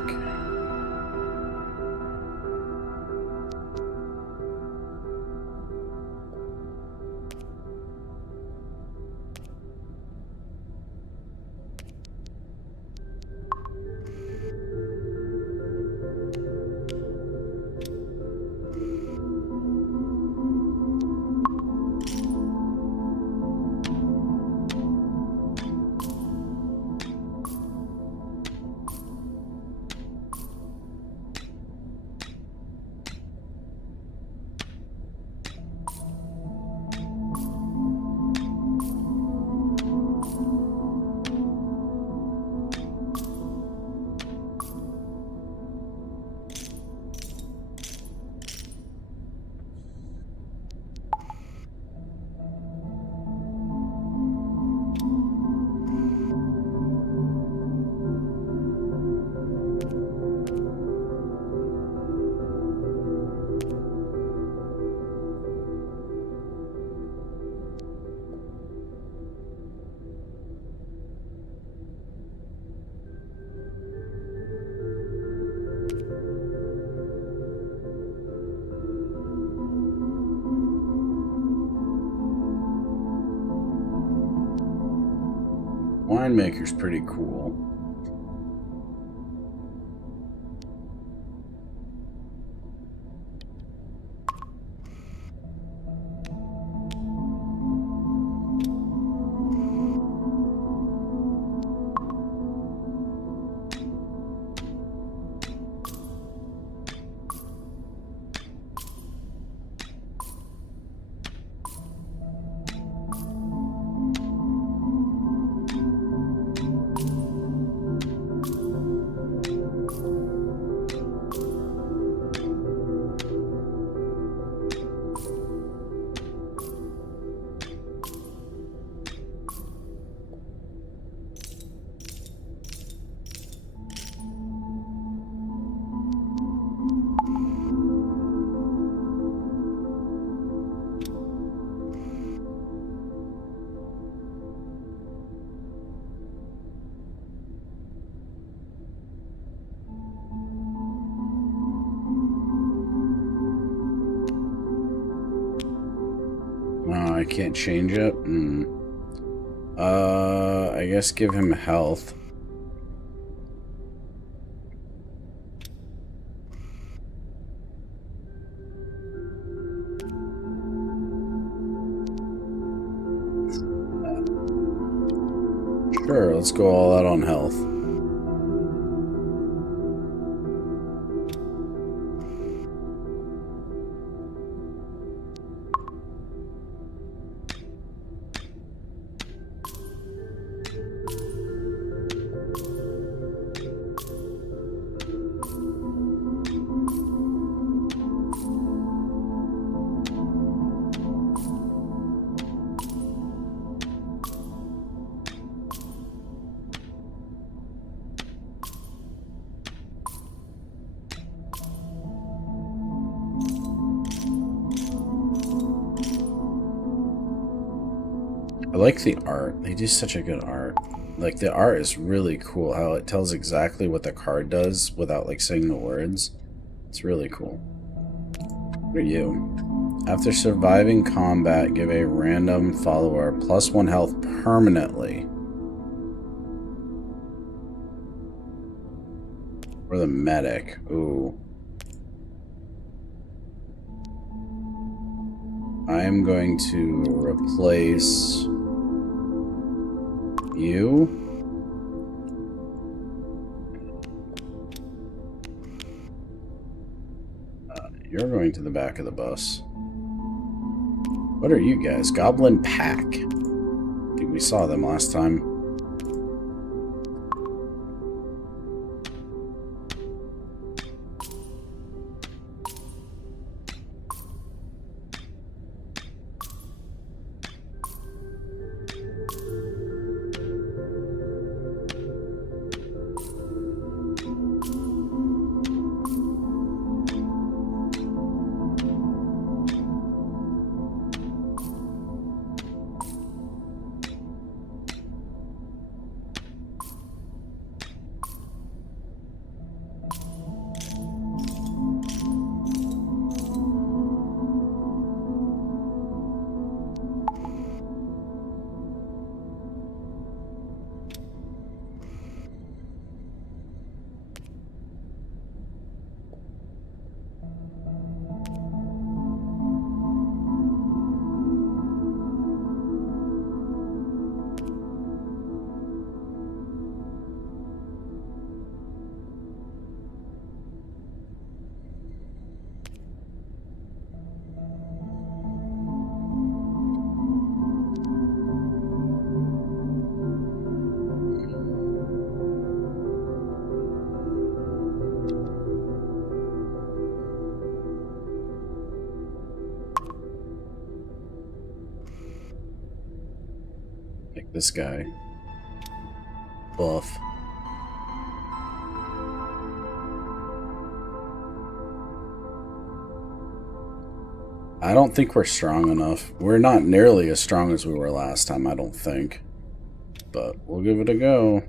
Winemaker's pretty cool. I can't change it? I guess give him health. Sure, let's go all out on health. I like the art. They do such a good art. Like, the art is really cool. How it tells exactly what the card does without, like, saying the words. It's really cool. What are you? After surviving combat, give a random follower +1 health permanently. Or the medic. Ooh. I am going to replace you. You're going to the back of the bus. What are you guys? Goblin Pack. I think we saw them last time. this guy. Buff. I don't think we're strong enough. We're not nearly as strong as we were last time, I don't think. But we'll give it a go.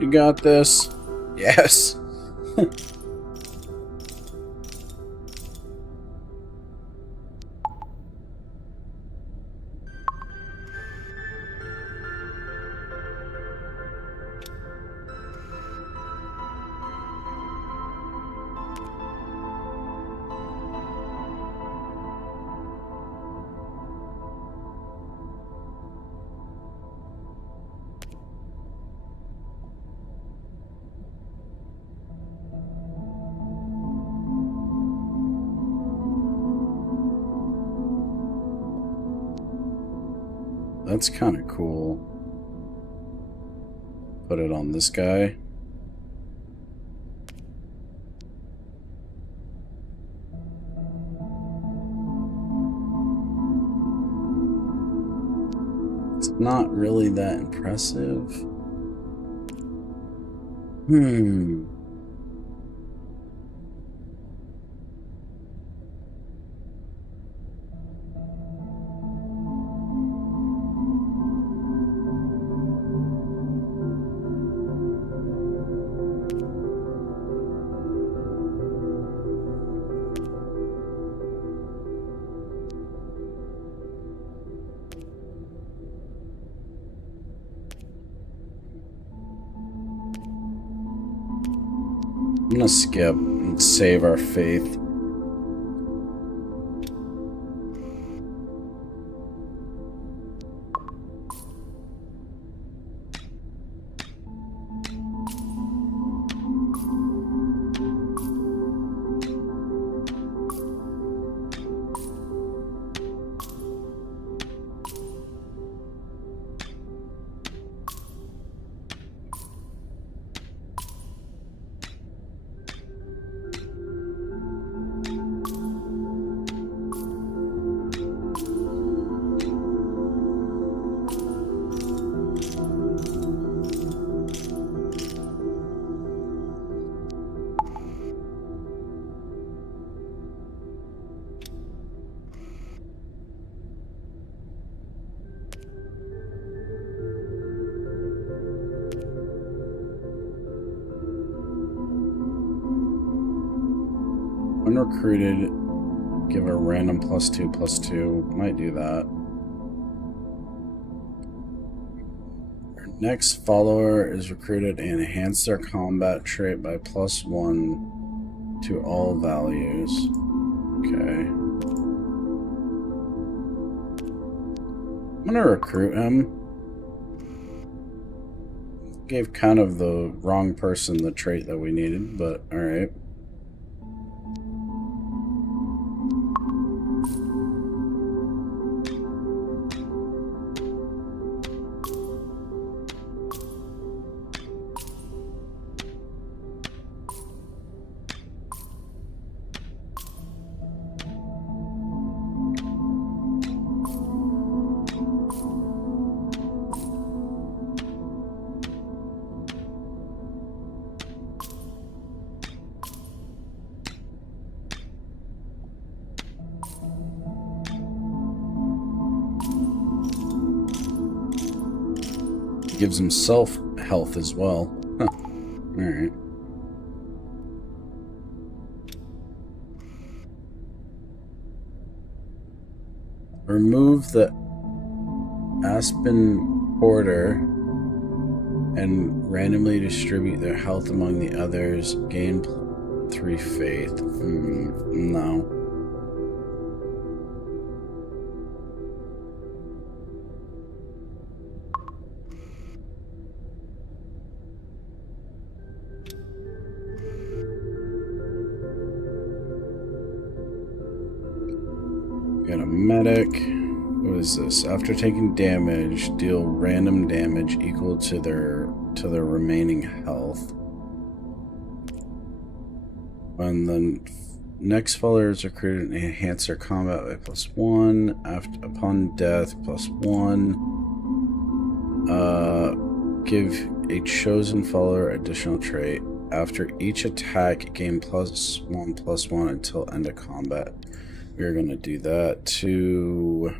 You got this. Yes. That's kind of cool. Put it on this guy. It's not really that impressive. I'm gonna skip and save our faith. When recruited, give a random +2/+2. Might do that. Our next follower is recruited and enhance their combat trait by +1 to all values. Okay. I'm gonna recruit him. Gave kind of the wrong person the trait that we needed, but alright. Gives himself health as well. Huh. Alright. Remove the Aspen Porter and randomly distribute their health among the others. Gain 3 faith. No. got a medic. What is this? After taking damage, deal random damage equal to their remaining health. When the next follower is recruited, enhance their combat by +1. Upon death, +1. Give a chosen follower additional trait. After each attack, gain +1/+1 until end of combat. We're gonna do that to you.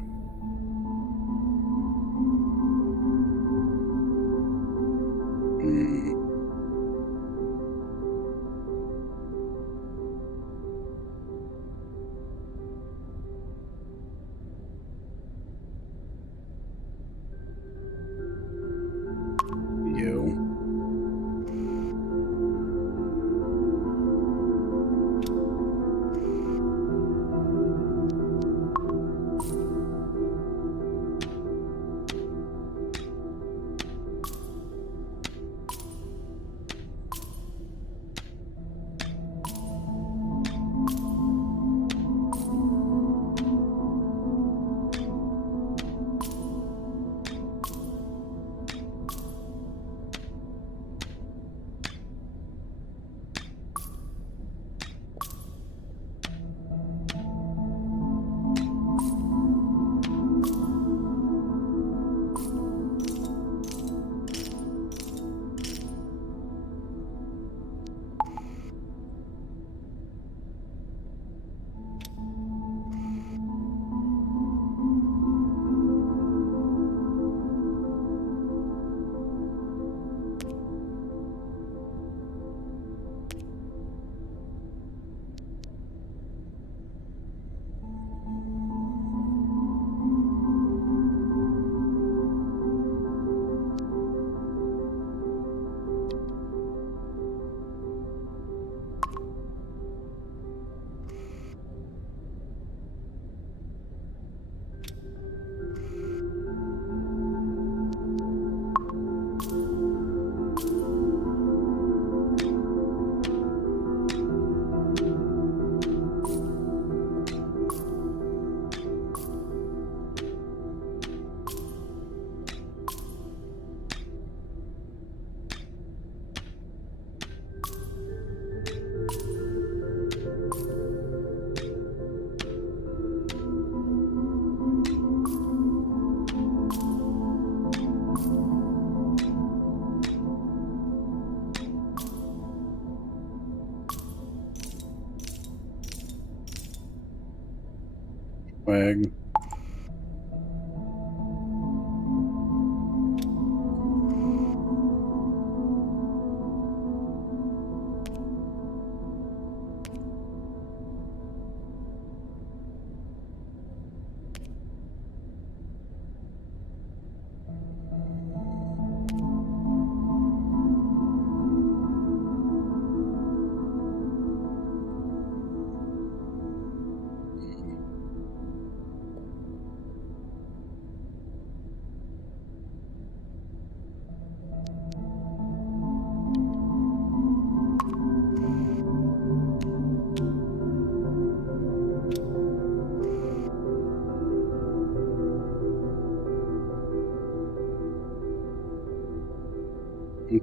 Swag.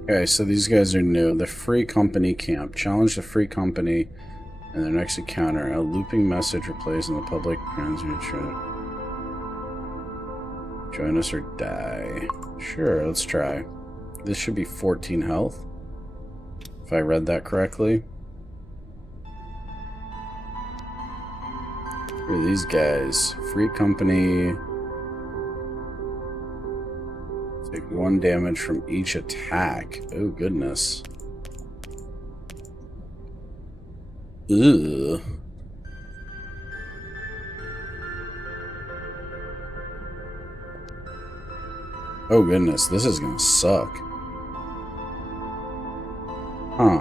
Okay, so these guys are new. The Free Company Camp. Challenge the Free Company in their next encounter. A looping message replays in the public transmission. Join us or die. Sure, let's try. This should be 14 health, if I read that correctly. Who are these guys? Free Company. Take 1 damage from each attack. Oh, goodness. Ugh. Oh, goodness. This is gonna suck. Huh.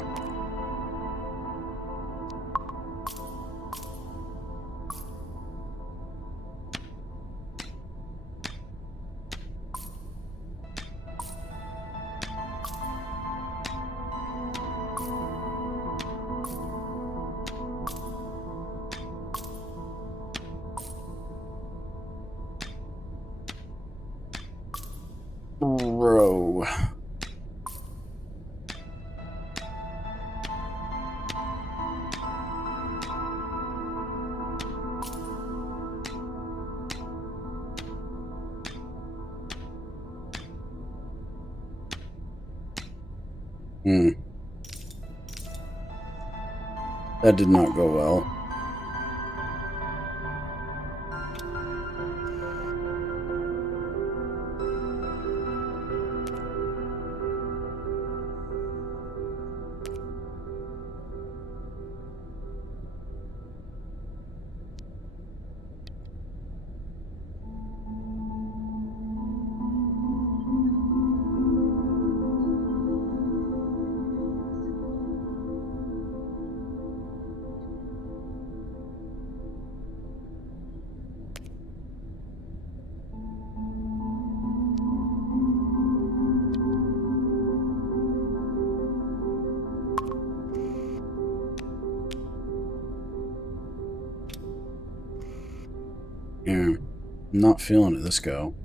Hmm. That did not go well. Yeah. Not feeling it this go.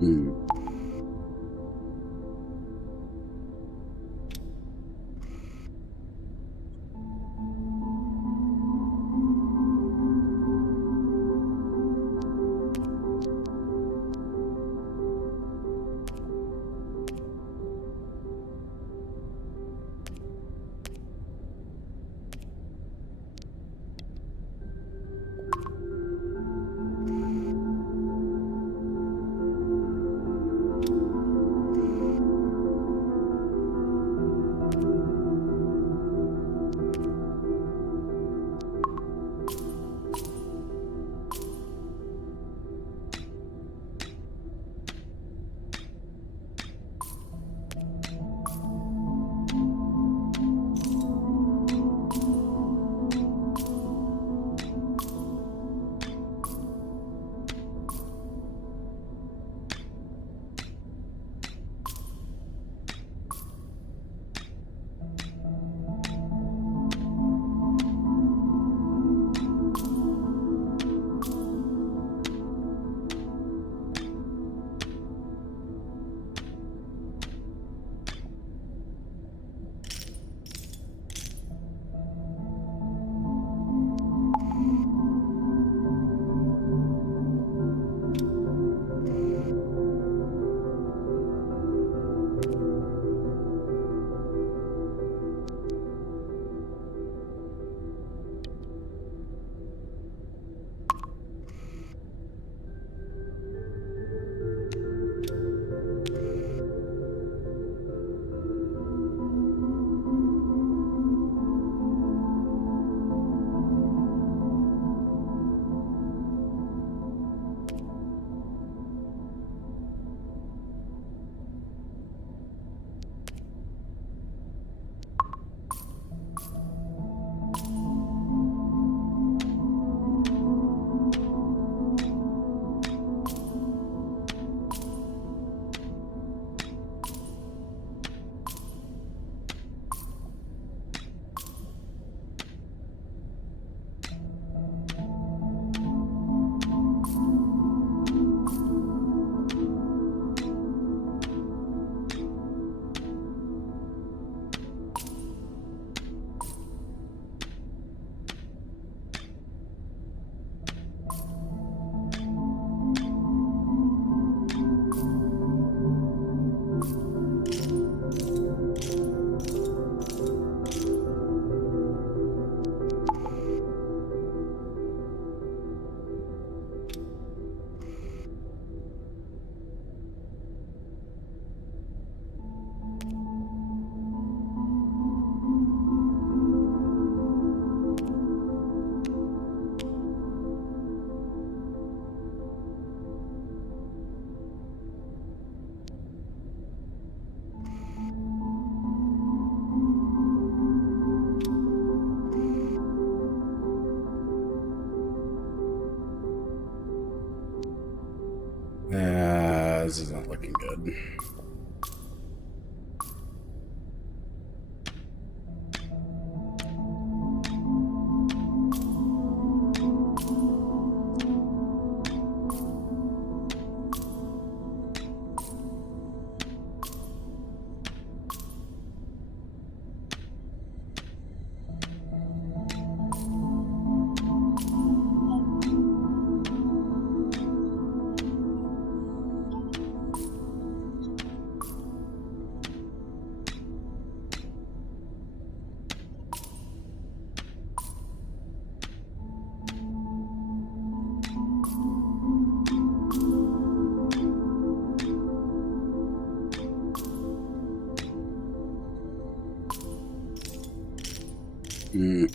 Hmm. This isn't looking good. Hmm.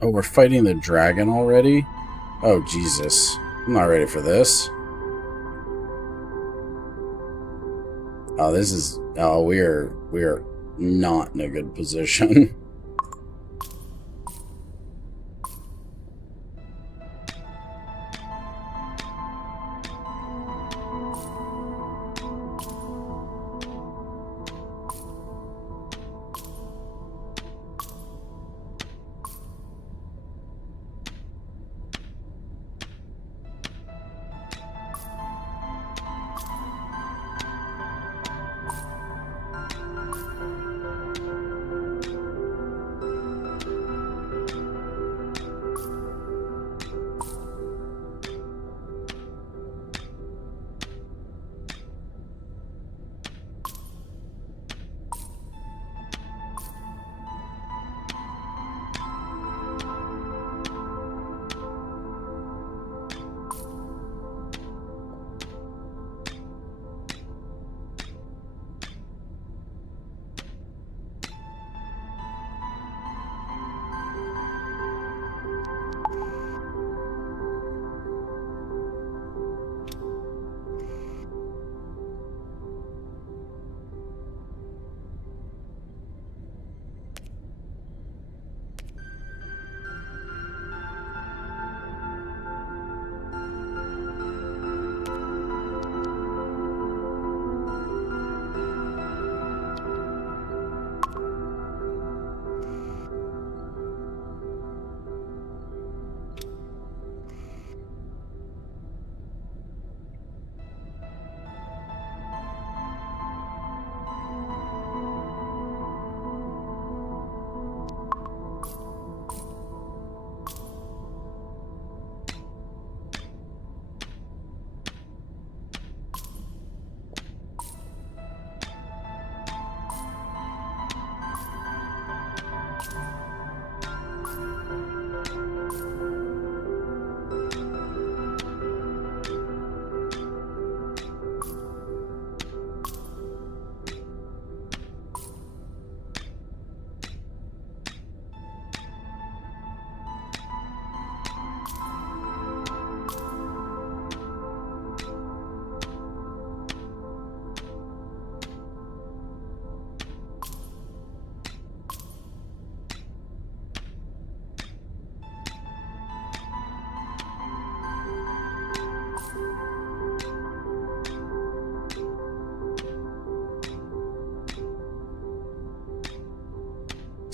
Oh, we're fighting the dragon already? Oh, Jesus. I'm not ready for this. Oh, this is... Oh, we are not in a good position.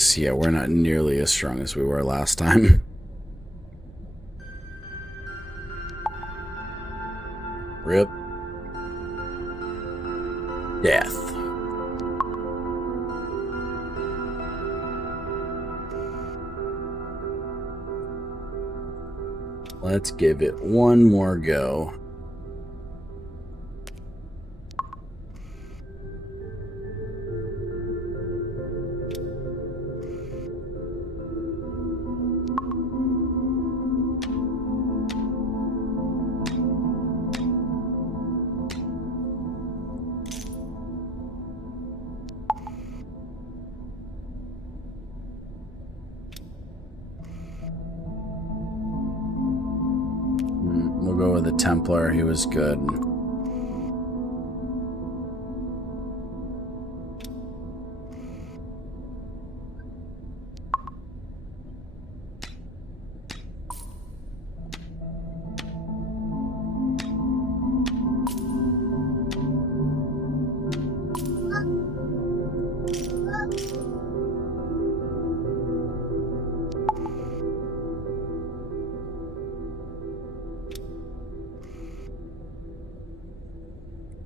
6. Yeah, we're not nearly as strong as we were last time. Rip. Death. Let's give it one more go. We'll go with the Templar. He was good.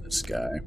This guy.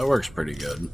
That works pretty good.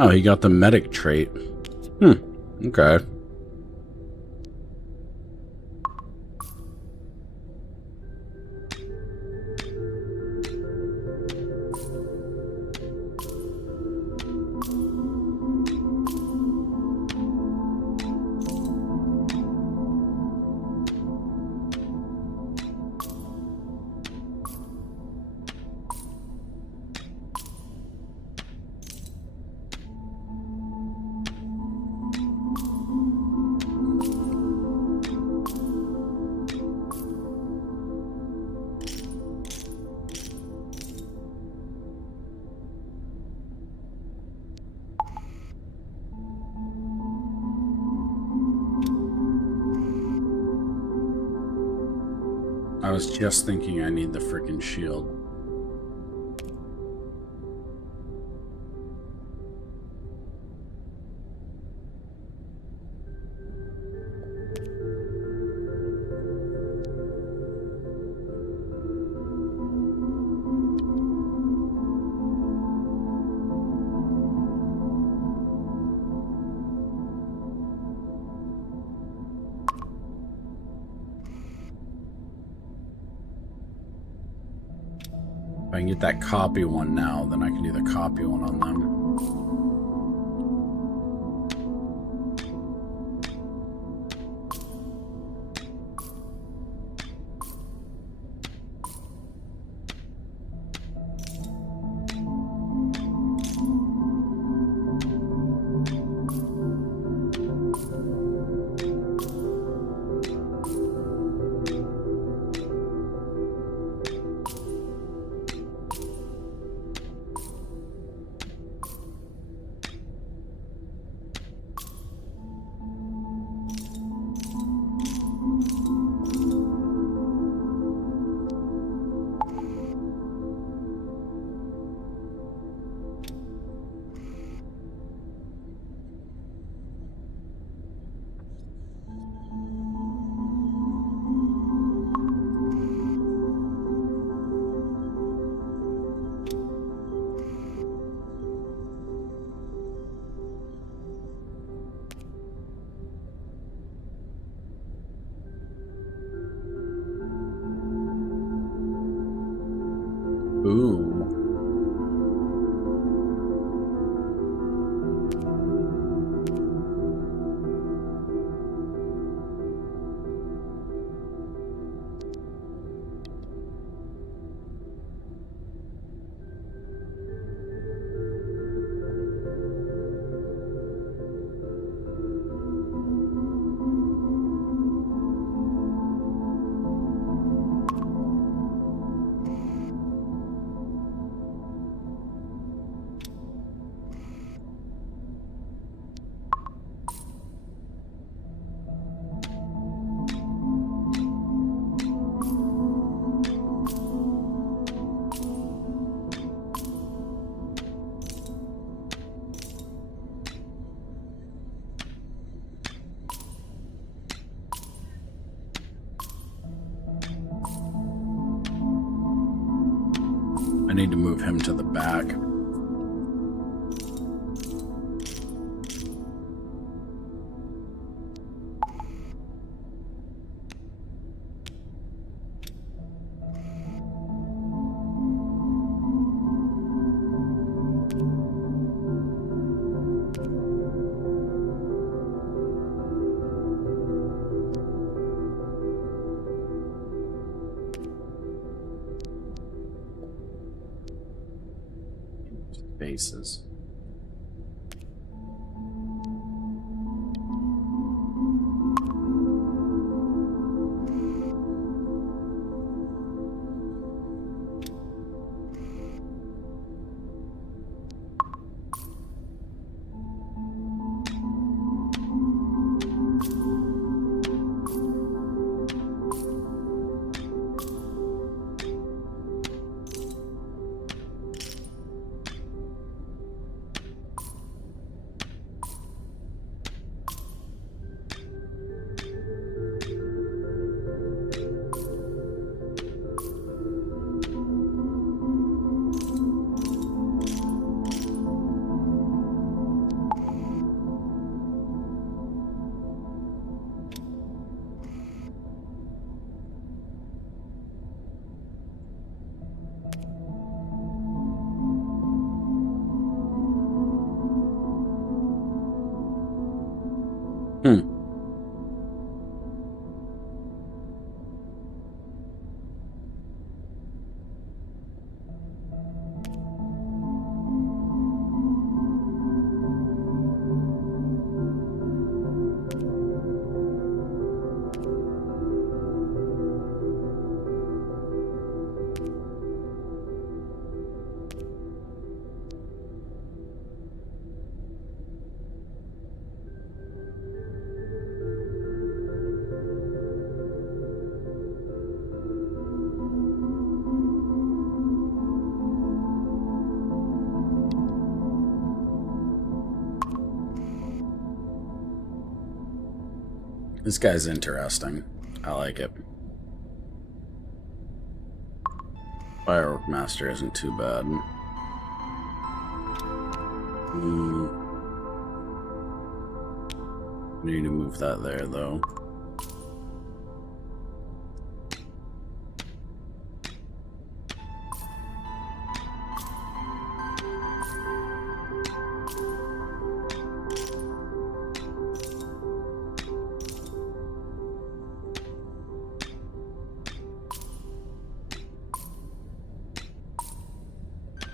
Oh, he got the medic trait. Okay. I was just thinking I need the freaking shield. If I can get that copy one now, then I can do the copy one on them. Ooh. I need to move him to the back. Bases. This guy's interesting. I like it. Firework Master isn't too bad. We need to move that there, though.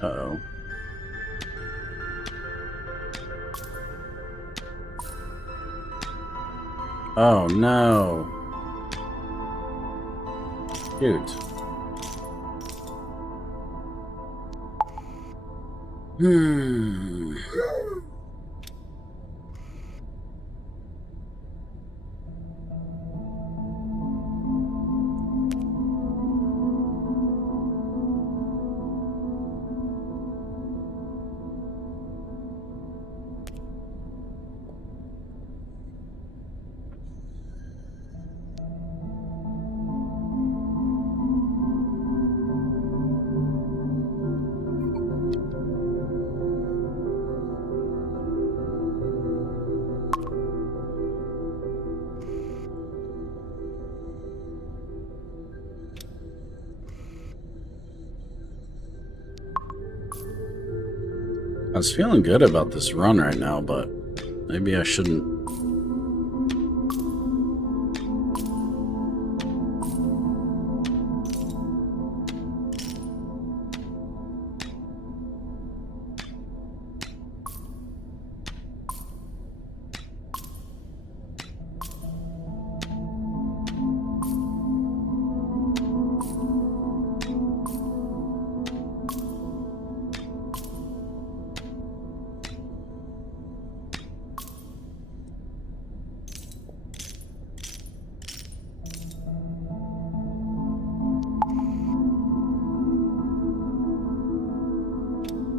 Uh-oh. Oh, no. Shoot. I was feeling good about this run right now, but maybe I shouldn't.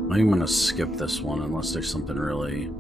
I'm gonna skip this one unless there's something really...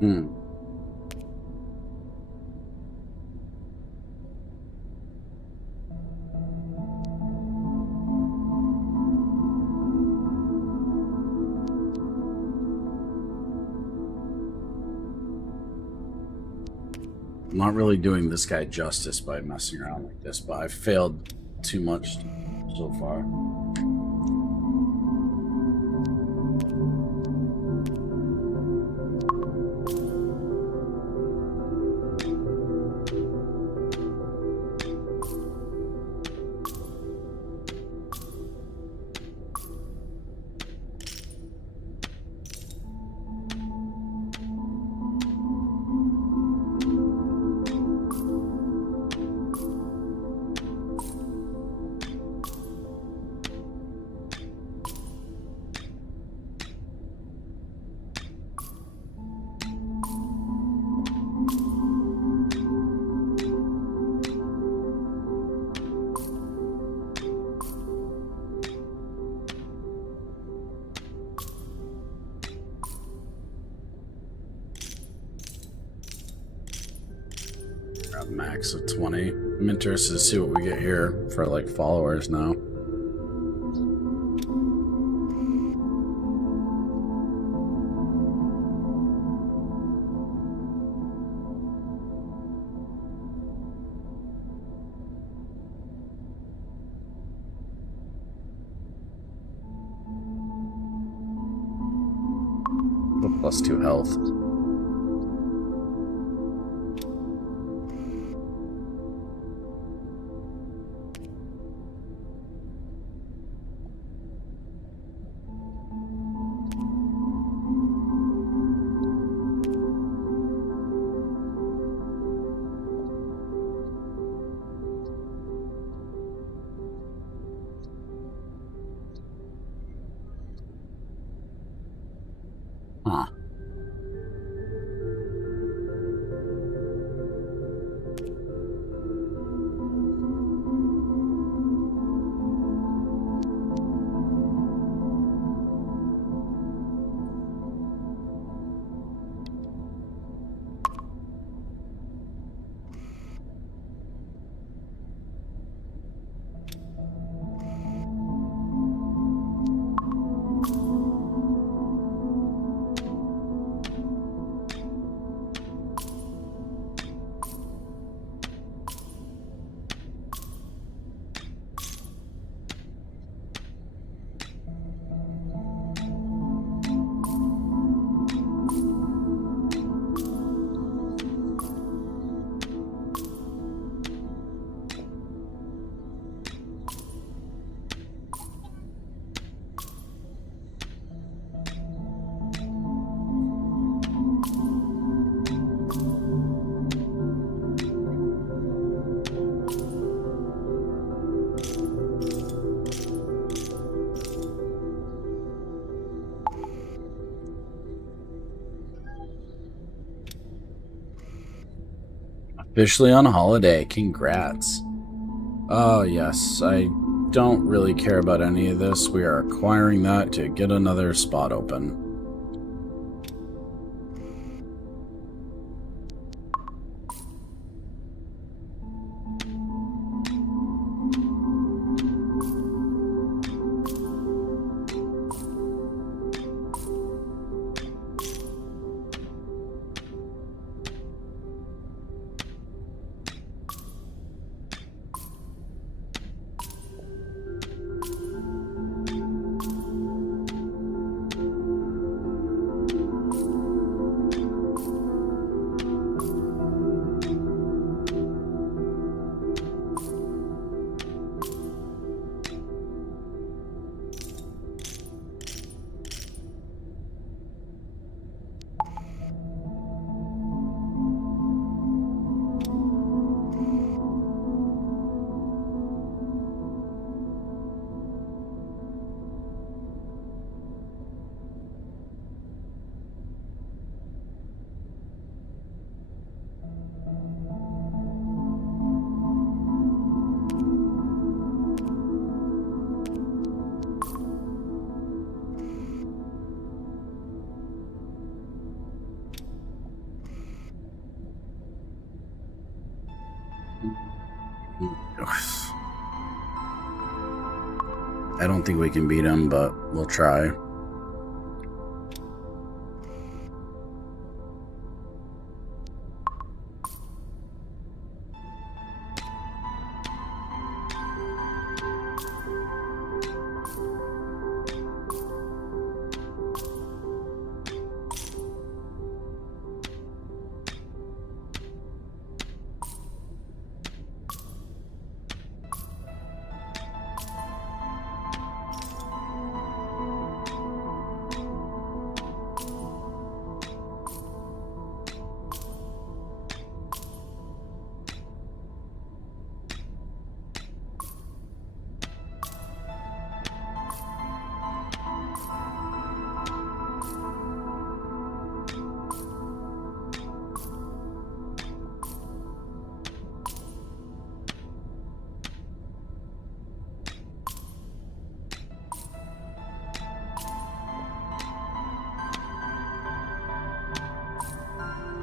Hmm. I'm not really doing this guy justice by messing around like this, but I've failed too much so far. Max of 20. I'm interested to see what we get here for like followers now. +2 health. Huh. Officially on holiday. Congrats. Oh, yes. I don't really care about any of this. We are acquiring that to get another spot open. I don't think we can beat him, but we'll try.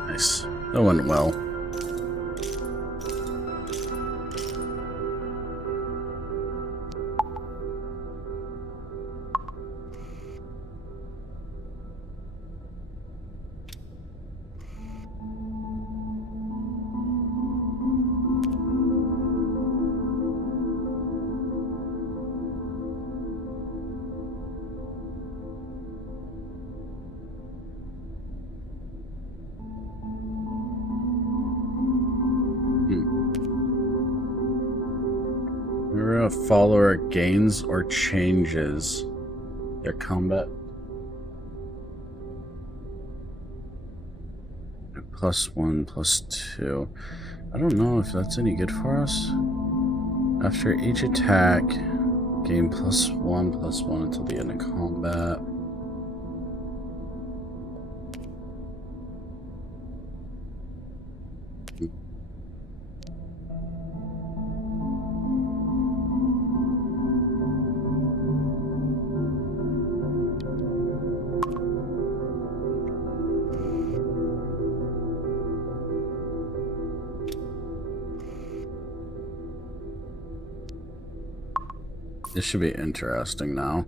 Nice. That went well. Whenever a follower gains or changes their combat +1, +2. I don't know if that's any good for us. After each attack, gain +1/+1 until the end of combat. This should be interesting now.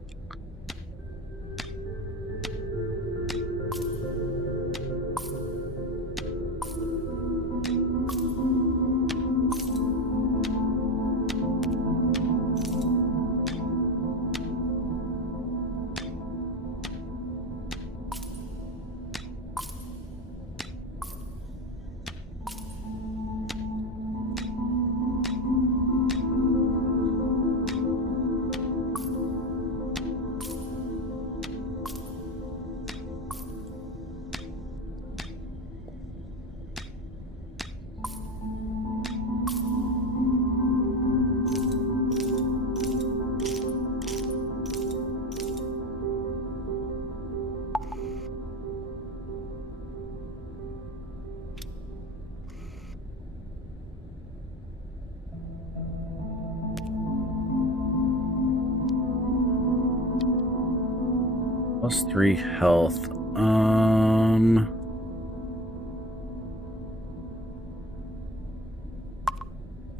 +3 health.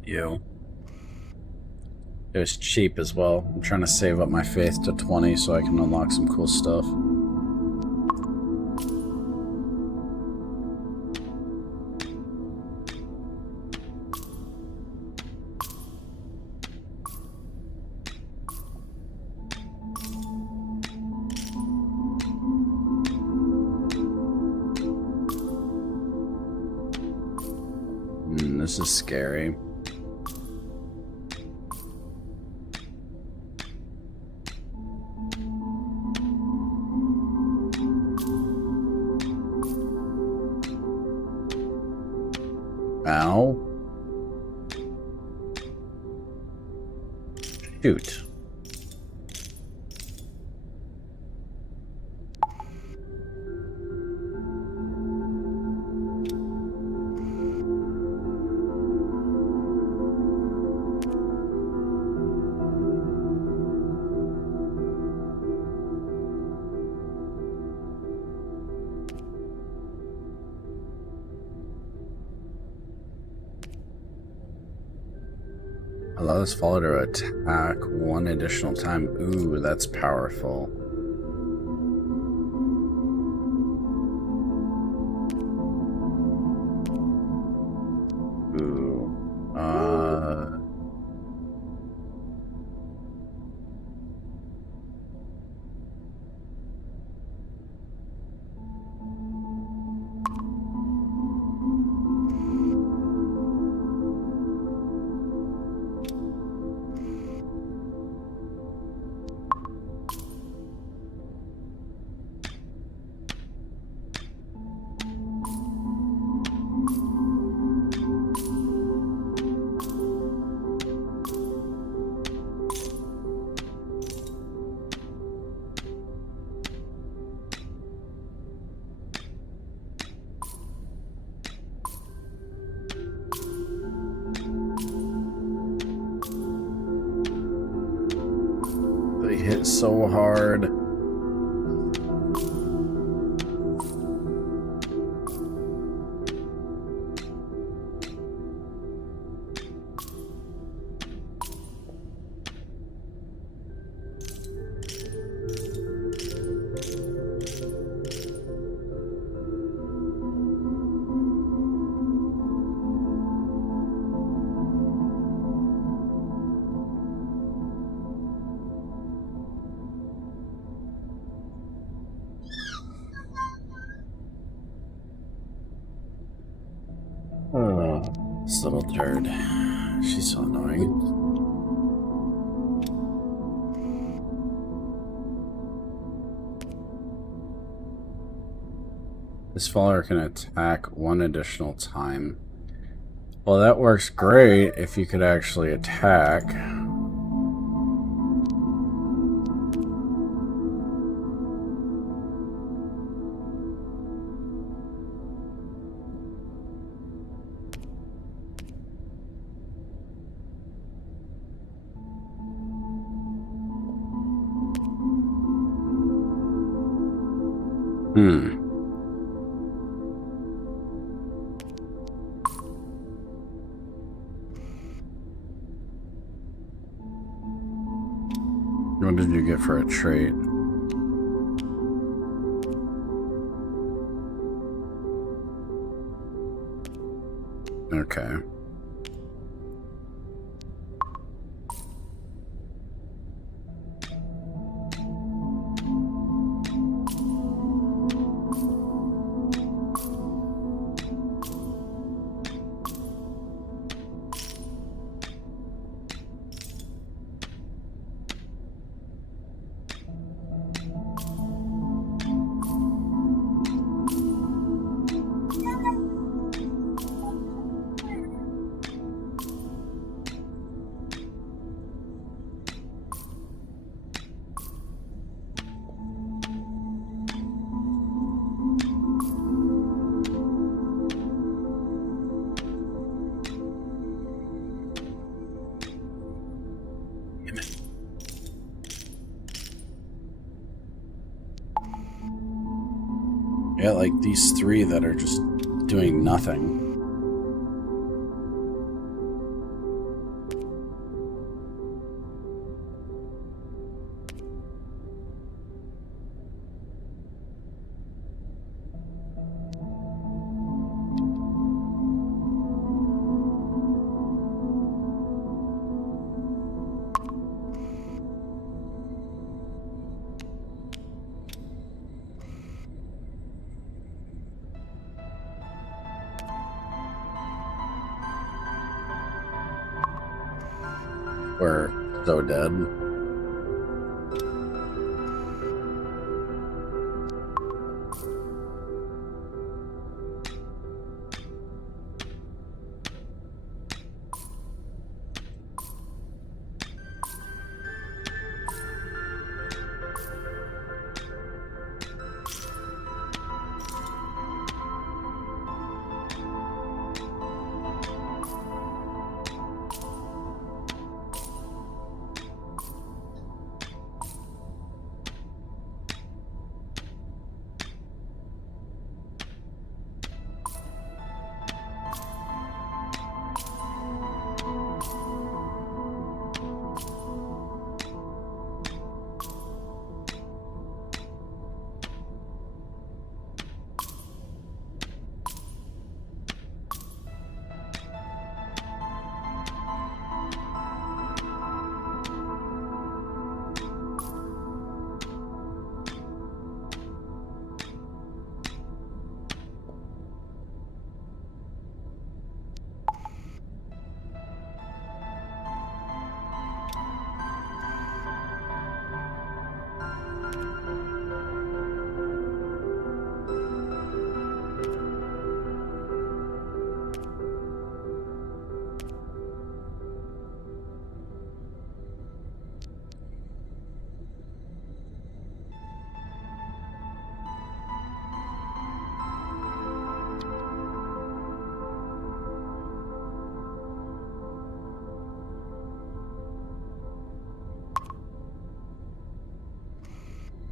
You. It was cheap as well. I'm trying to save up my faith to 20 so I can unlock some cool stuff. This is scary. Ow. Shoot. Allow this follower to attack one additional time. Ooh, that's powerful. Ooh. They hit so hard. This little turd. She's so annoying. This follower can attack one additional time. Well, that works great if you could actually attack. What did you get for a trait? Okay. Yeah, like these three that are just doing nothing. We're so dead.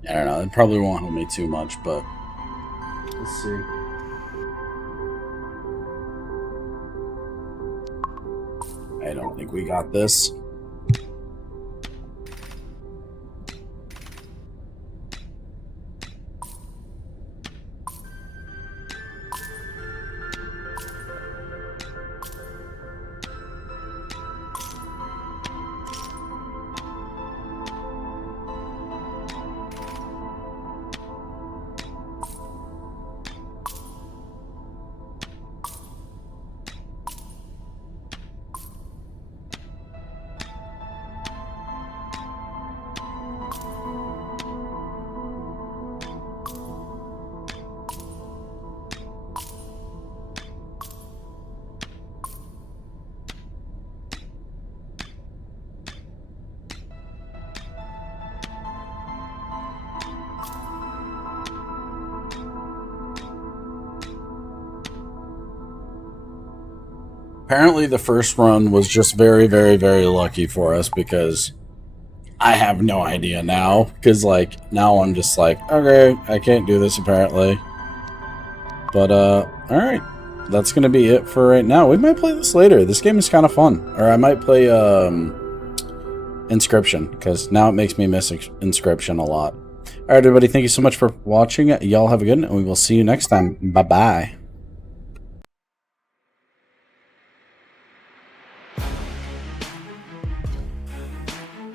I don't know. It probably won't help me too much, but let's see. I don't think we got this. Apparently the first run was just very, very, very lucky for us because I have no idea now. Because, like, now I'm just like, okay, I can't do this apparently. But, alright. That's going to be it for right now. We might play this later. This game is kind of fun. Or I might play, Inscription. Because now it makes me miss Inscription a lot. Alright, everybody. Thank you so much for watching. Y'all have a good one. And we will see you next time. Bye-bye.